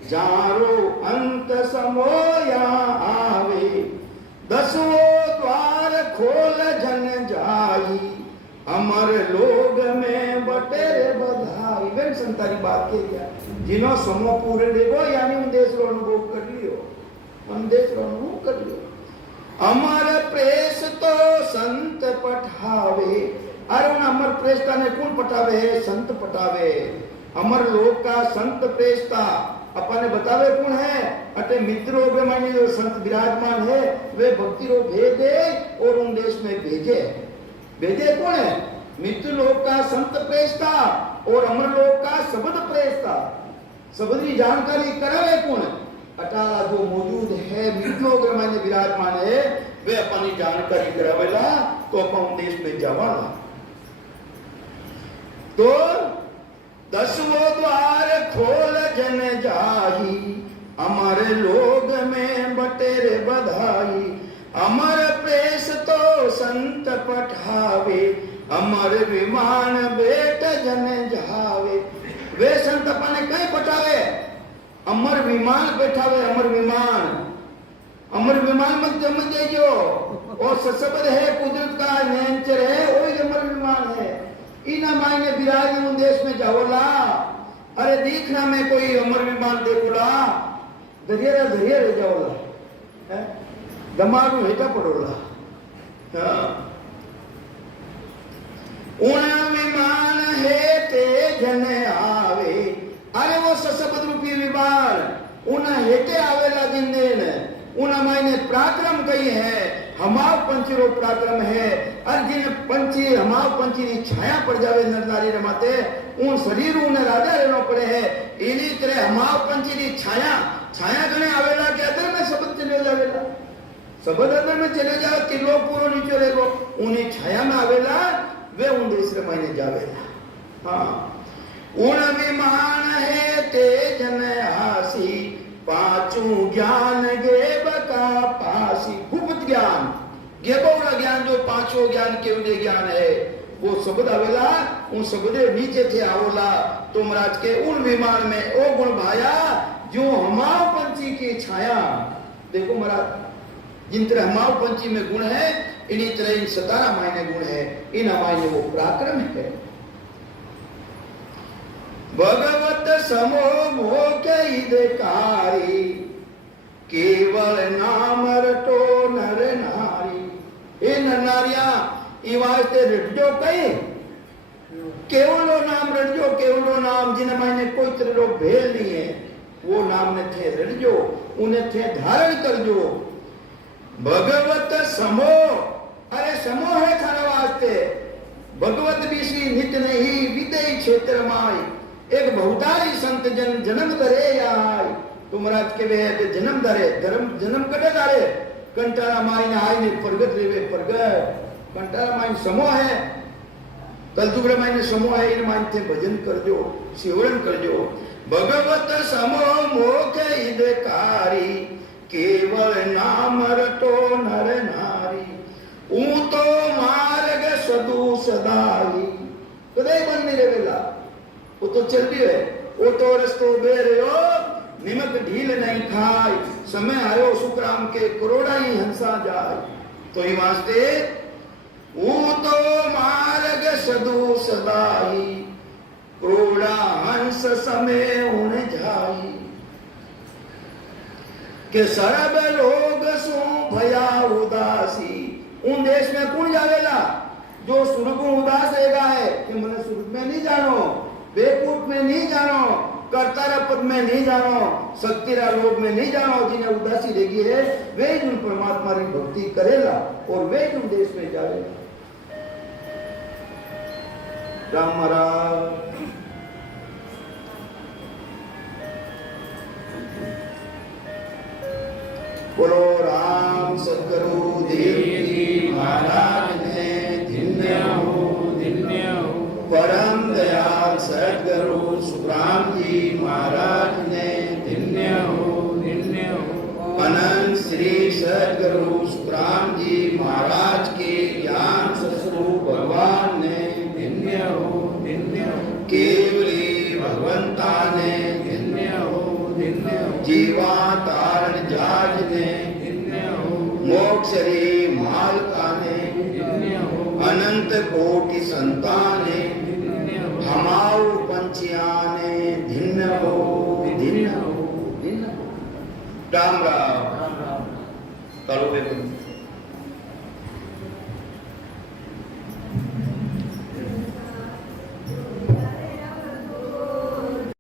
जारो अंत समोया आवे। 10वां द्वार खोल जन जाई, अमर लोग में बटेरे बधाई। वे संतारी बात के क्या जिन्हों समो पूरे देखो यानी उन देश रो अनुभव कर लियो, उन देश रो अनुभव कर लियो। अमर प्रेस तो संत पठावे। अरे उन अमर प्रेसता ने कौन पठावे है? संत पठावे। अमर लोग का संत प्रेसता अपने बतावे कौन है? अटे मित्रों के माने जो संत विराजमान है वे भक्ति रो भेजे और उन देश में भेजे। भेजे कौन है? मित्र लोग का संत प्रेसता और अमर लोग का शब्द प्रेसता। शब्द की जानकारी करावे कौन? अटाला जो मौजूद है मित्रों के माने विराजमान है वे अपनी जानकारी करावेला तो अपन देश में जावाला। तो 10वां द्वार खोल जन जाही, अमर लोग में बटेरे बधाई। अमर प्रेस तो संत पठावे, अमर विमान बेट जन जावे। वे संत अपने कहीं पठावे? अमर विमान बैठावे। अमर विमान, अमर विमान मत समझ जाइयो, और सशब्द है कुदरत का नेचर है वही अमर विमान है। इन मायने विराज उन देश में जाओला। अरे देखना में कोई अमर विमान देखोला धरिया धरिया रह जाओला, दमाग हेटा पड़ोला। उन विमान है ते जन आवे। अरे वो सशब्द रूपी विमान उन हेटे आवेला दिन दिन। उन मायने पराक्रम कही है, हमाव पंची रो पराक्रम है। और जिन पंची हमाव पंची की छाया पड़ जावे नर नारी रे माते उन शरीर उन राजा रहनो पड़े है। इनी तरह हमाव पंची की छाया छाया गणे आवेला के अंदर में शब्द चले जावेला। शब्द अंदर में चले जावे किलो पूरो नीचे रहेगो उन्हीं छाया में आवेला वे उन देश रे मायने जावेला। हाँ उन विमान है ते जन आसी, पांचू ज्ञान गेब का पासी। गुप्त ज्ञान गेबोरा ज्ञान जो पांचों ज्ञान केवल ज्ञान है वो शब्द आवेला उन शब्द नीचे थे आवला। तो महाराज के उन विमान में ओ गुण भाया जो हमाव पंची की छाया। देखो महाराज जिन तरह हमाव पंची में गुण है इन्हीं तरह इन 17 मायने गुण है। इन मायने वो पराक्रम है। भगवत समो मोह हितकारी, केवल नाम रटो नर नारी। ए नर नारिया ई वास्ते रटजो कई केवलो नाम रटजो। केवलो नाम जिन मायने कोई तरह भेल नहीं है वो नाम ने थे रटजो, उन्हें थे धारण करजो। भगवत समो, अरे समो है थारा वास्ते भगवत विषी नित नहीं विदय क्षेत्र माय एक बहुताई संत जन जन्म धरे आय। तो महाराज के वे जन्म धरे धर्म जन्म कटे धारे कंटारा माई ने आय ने प्रगट रेवे प्रगट कंटारा माई समूह है कलजुगड़ा माई ने समूह है इन मानते भजन करजो शिवरण करजो। भगवत समो मोख हितकारी केवल नाम रटो नर नारी ऊ तो मार्ग सदु सदाई कदे बन नहीं रेवेला वो तो चल रही है वो तो रस्तो बेरियो निमक ढील नहीं खाए समय आयो सुखराम के करोड़ा ही हंसा जाए। तो ही वास्ते वो तो मार्ग सदु सदाई करोड़ा हंस समय उन जाई के सरब लोग सो भया उदासी। उन देश में कौन जावेला जो स्वर्ग को उदास रहेगा है कि मैंने स्वर्ग में नहीं जानो बेकूट में नहीं जानो कर्तारा पद में नहीं जानो शक्तिरा लोक में नहीं जानो जिन्हें उदासी रहेगी है वे उन परमात्मा की भक्ति करेला और वे उन देश में जावेला। राम महाराज बोलो राम सद्गुरु देव जी महाराज ने धन्य हो परम दयाल सद्गुरु सुखराम जी महाराज ने धन्य हो अनंत श्री सद्गुरु सुखराम जी महाराज के ज्ञान स्वरूप भगवान ने धन्य हो केवली भगवंता ने धन्य हो जीवा तारण जाज ने मोक्ष रे मालका ने अनंत कोटि संताने हमाऊ पंचिया ने धिन्न हो राम राम करो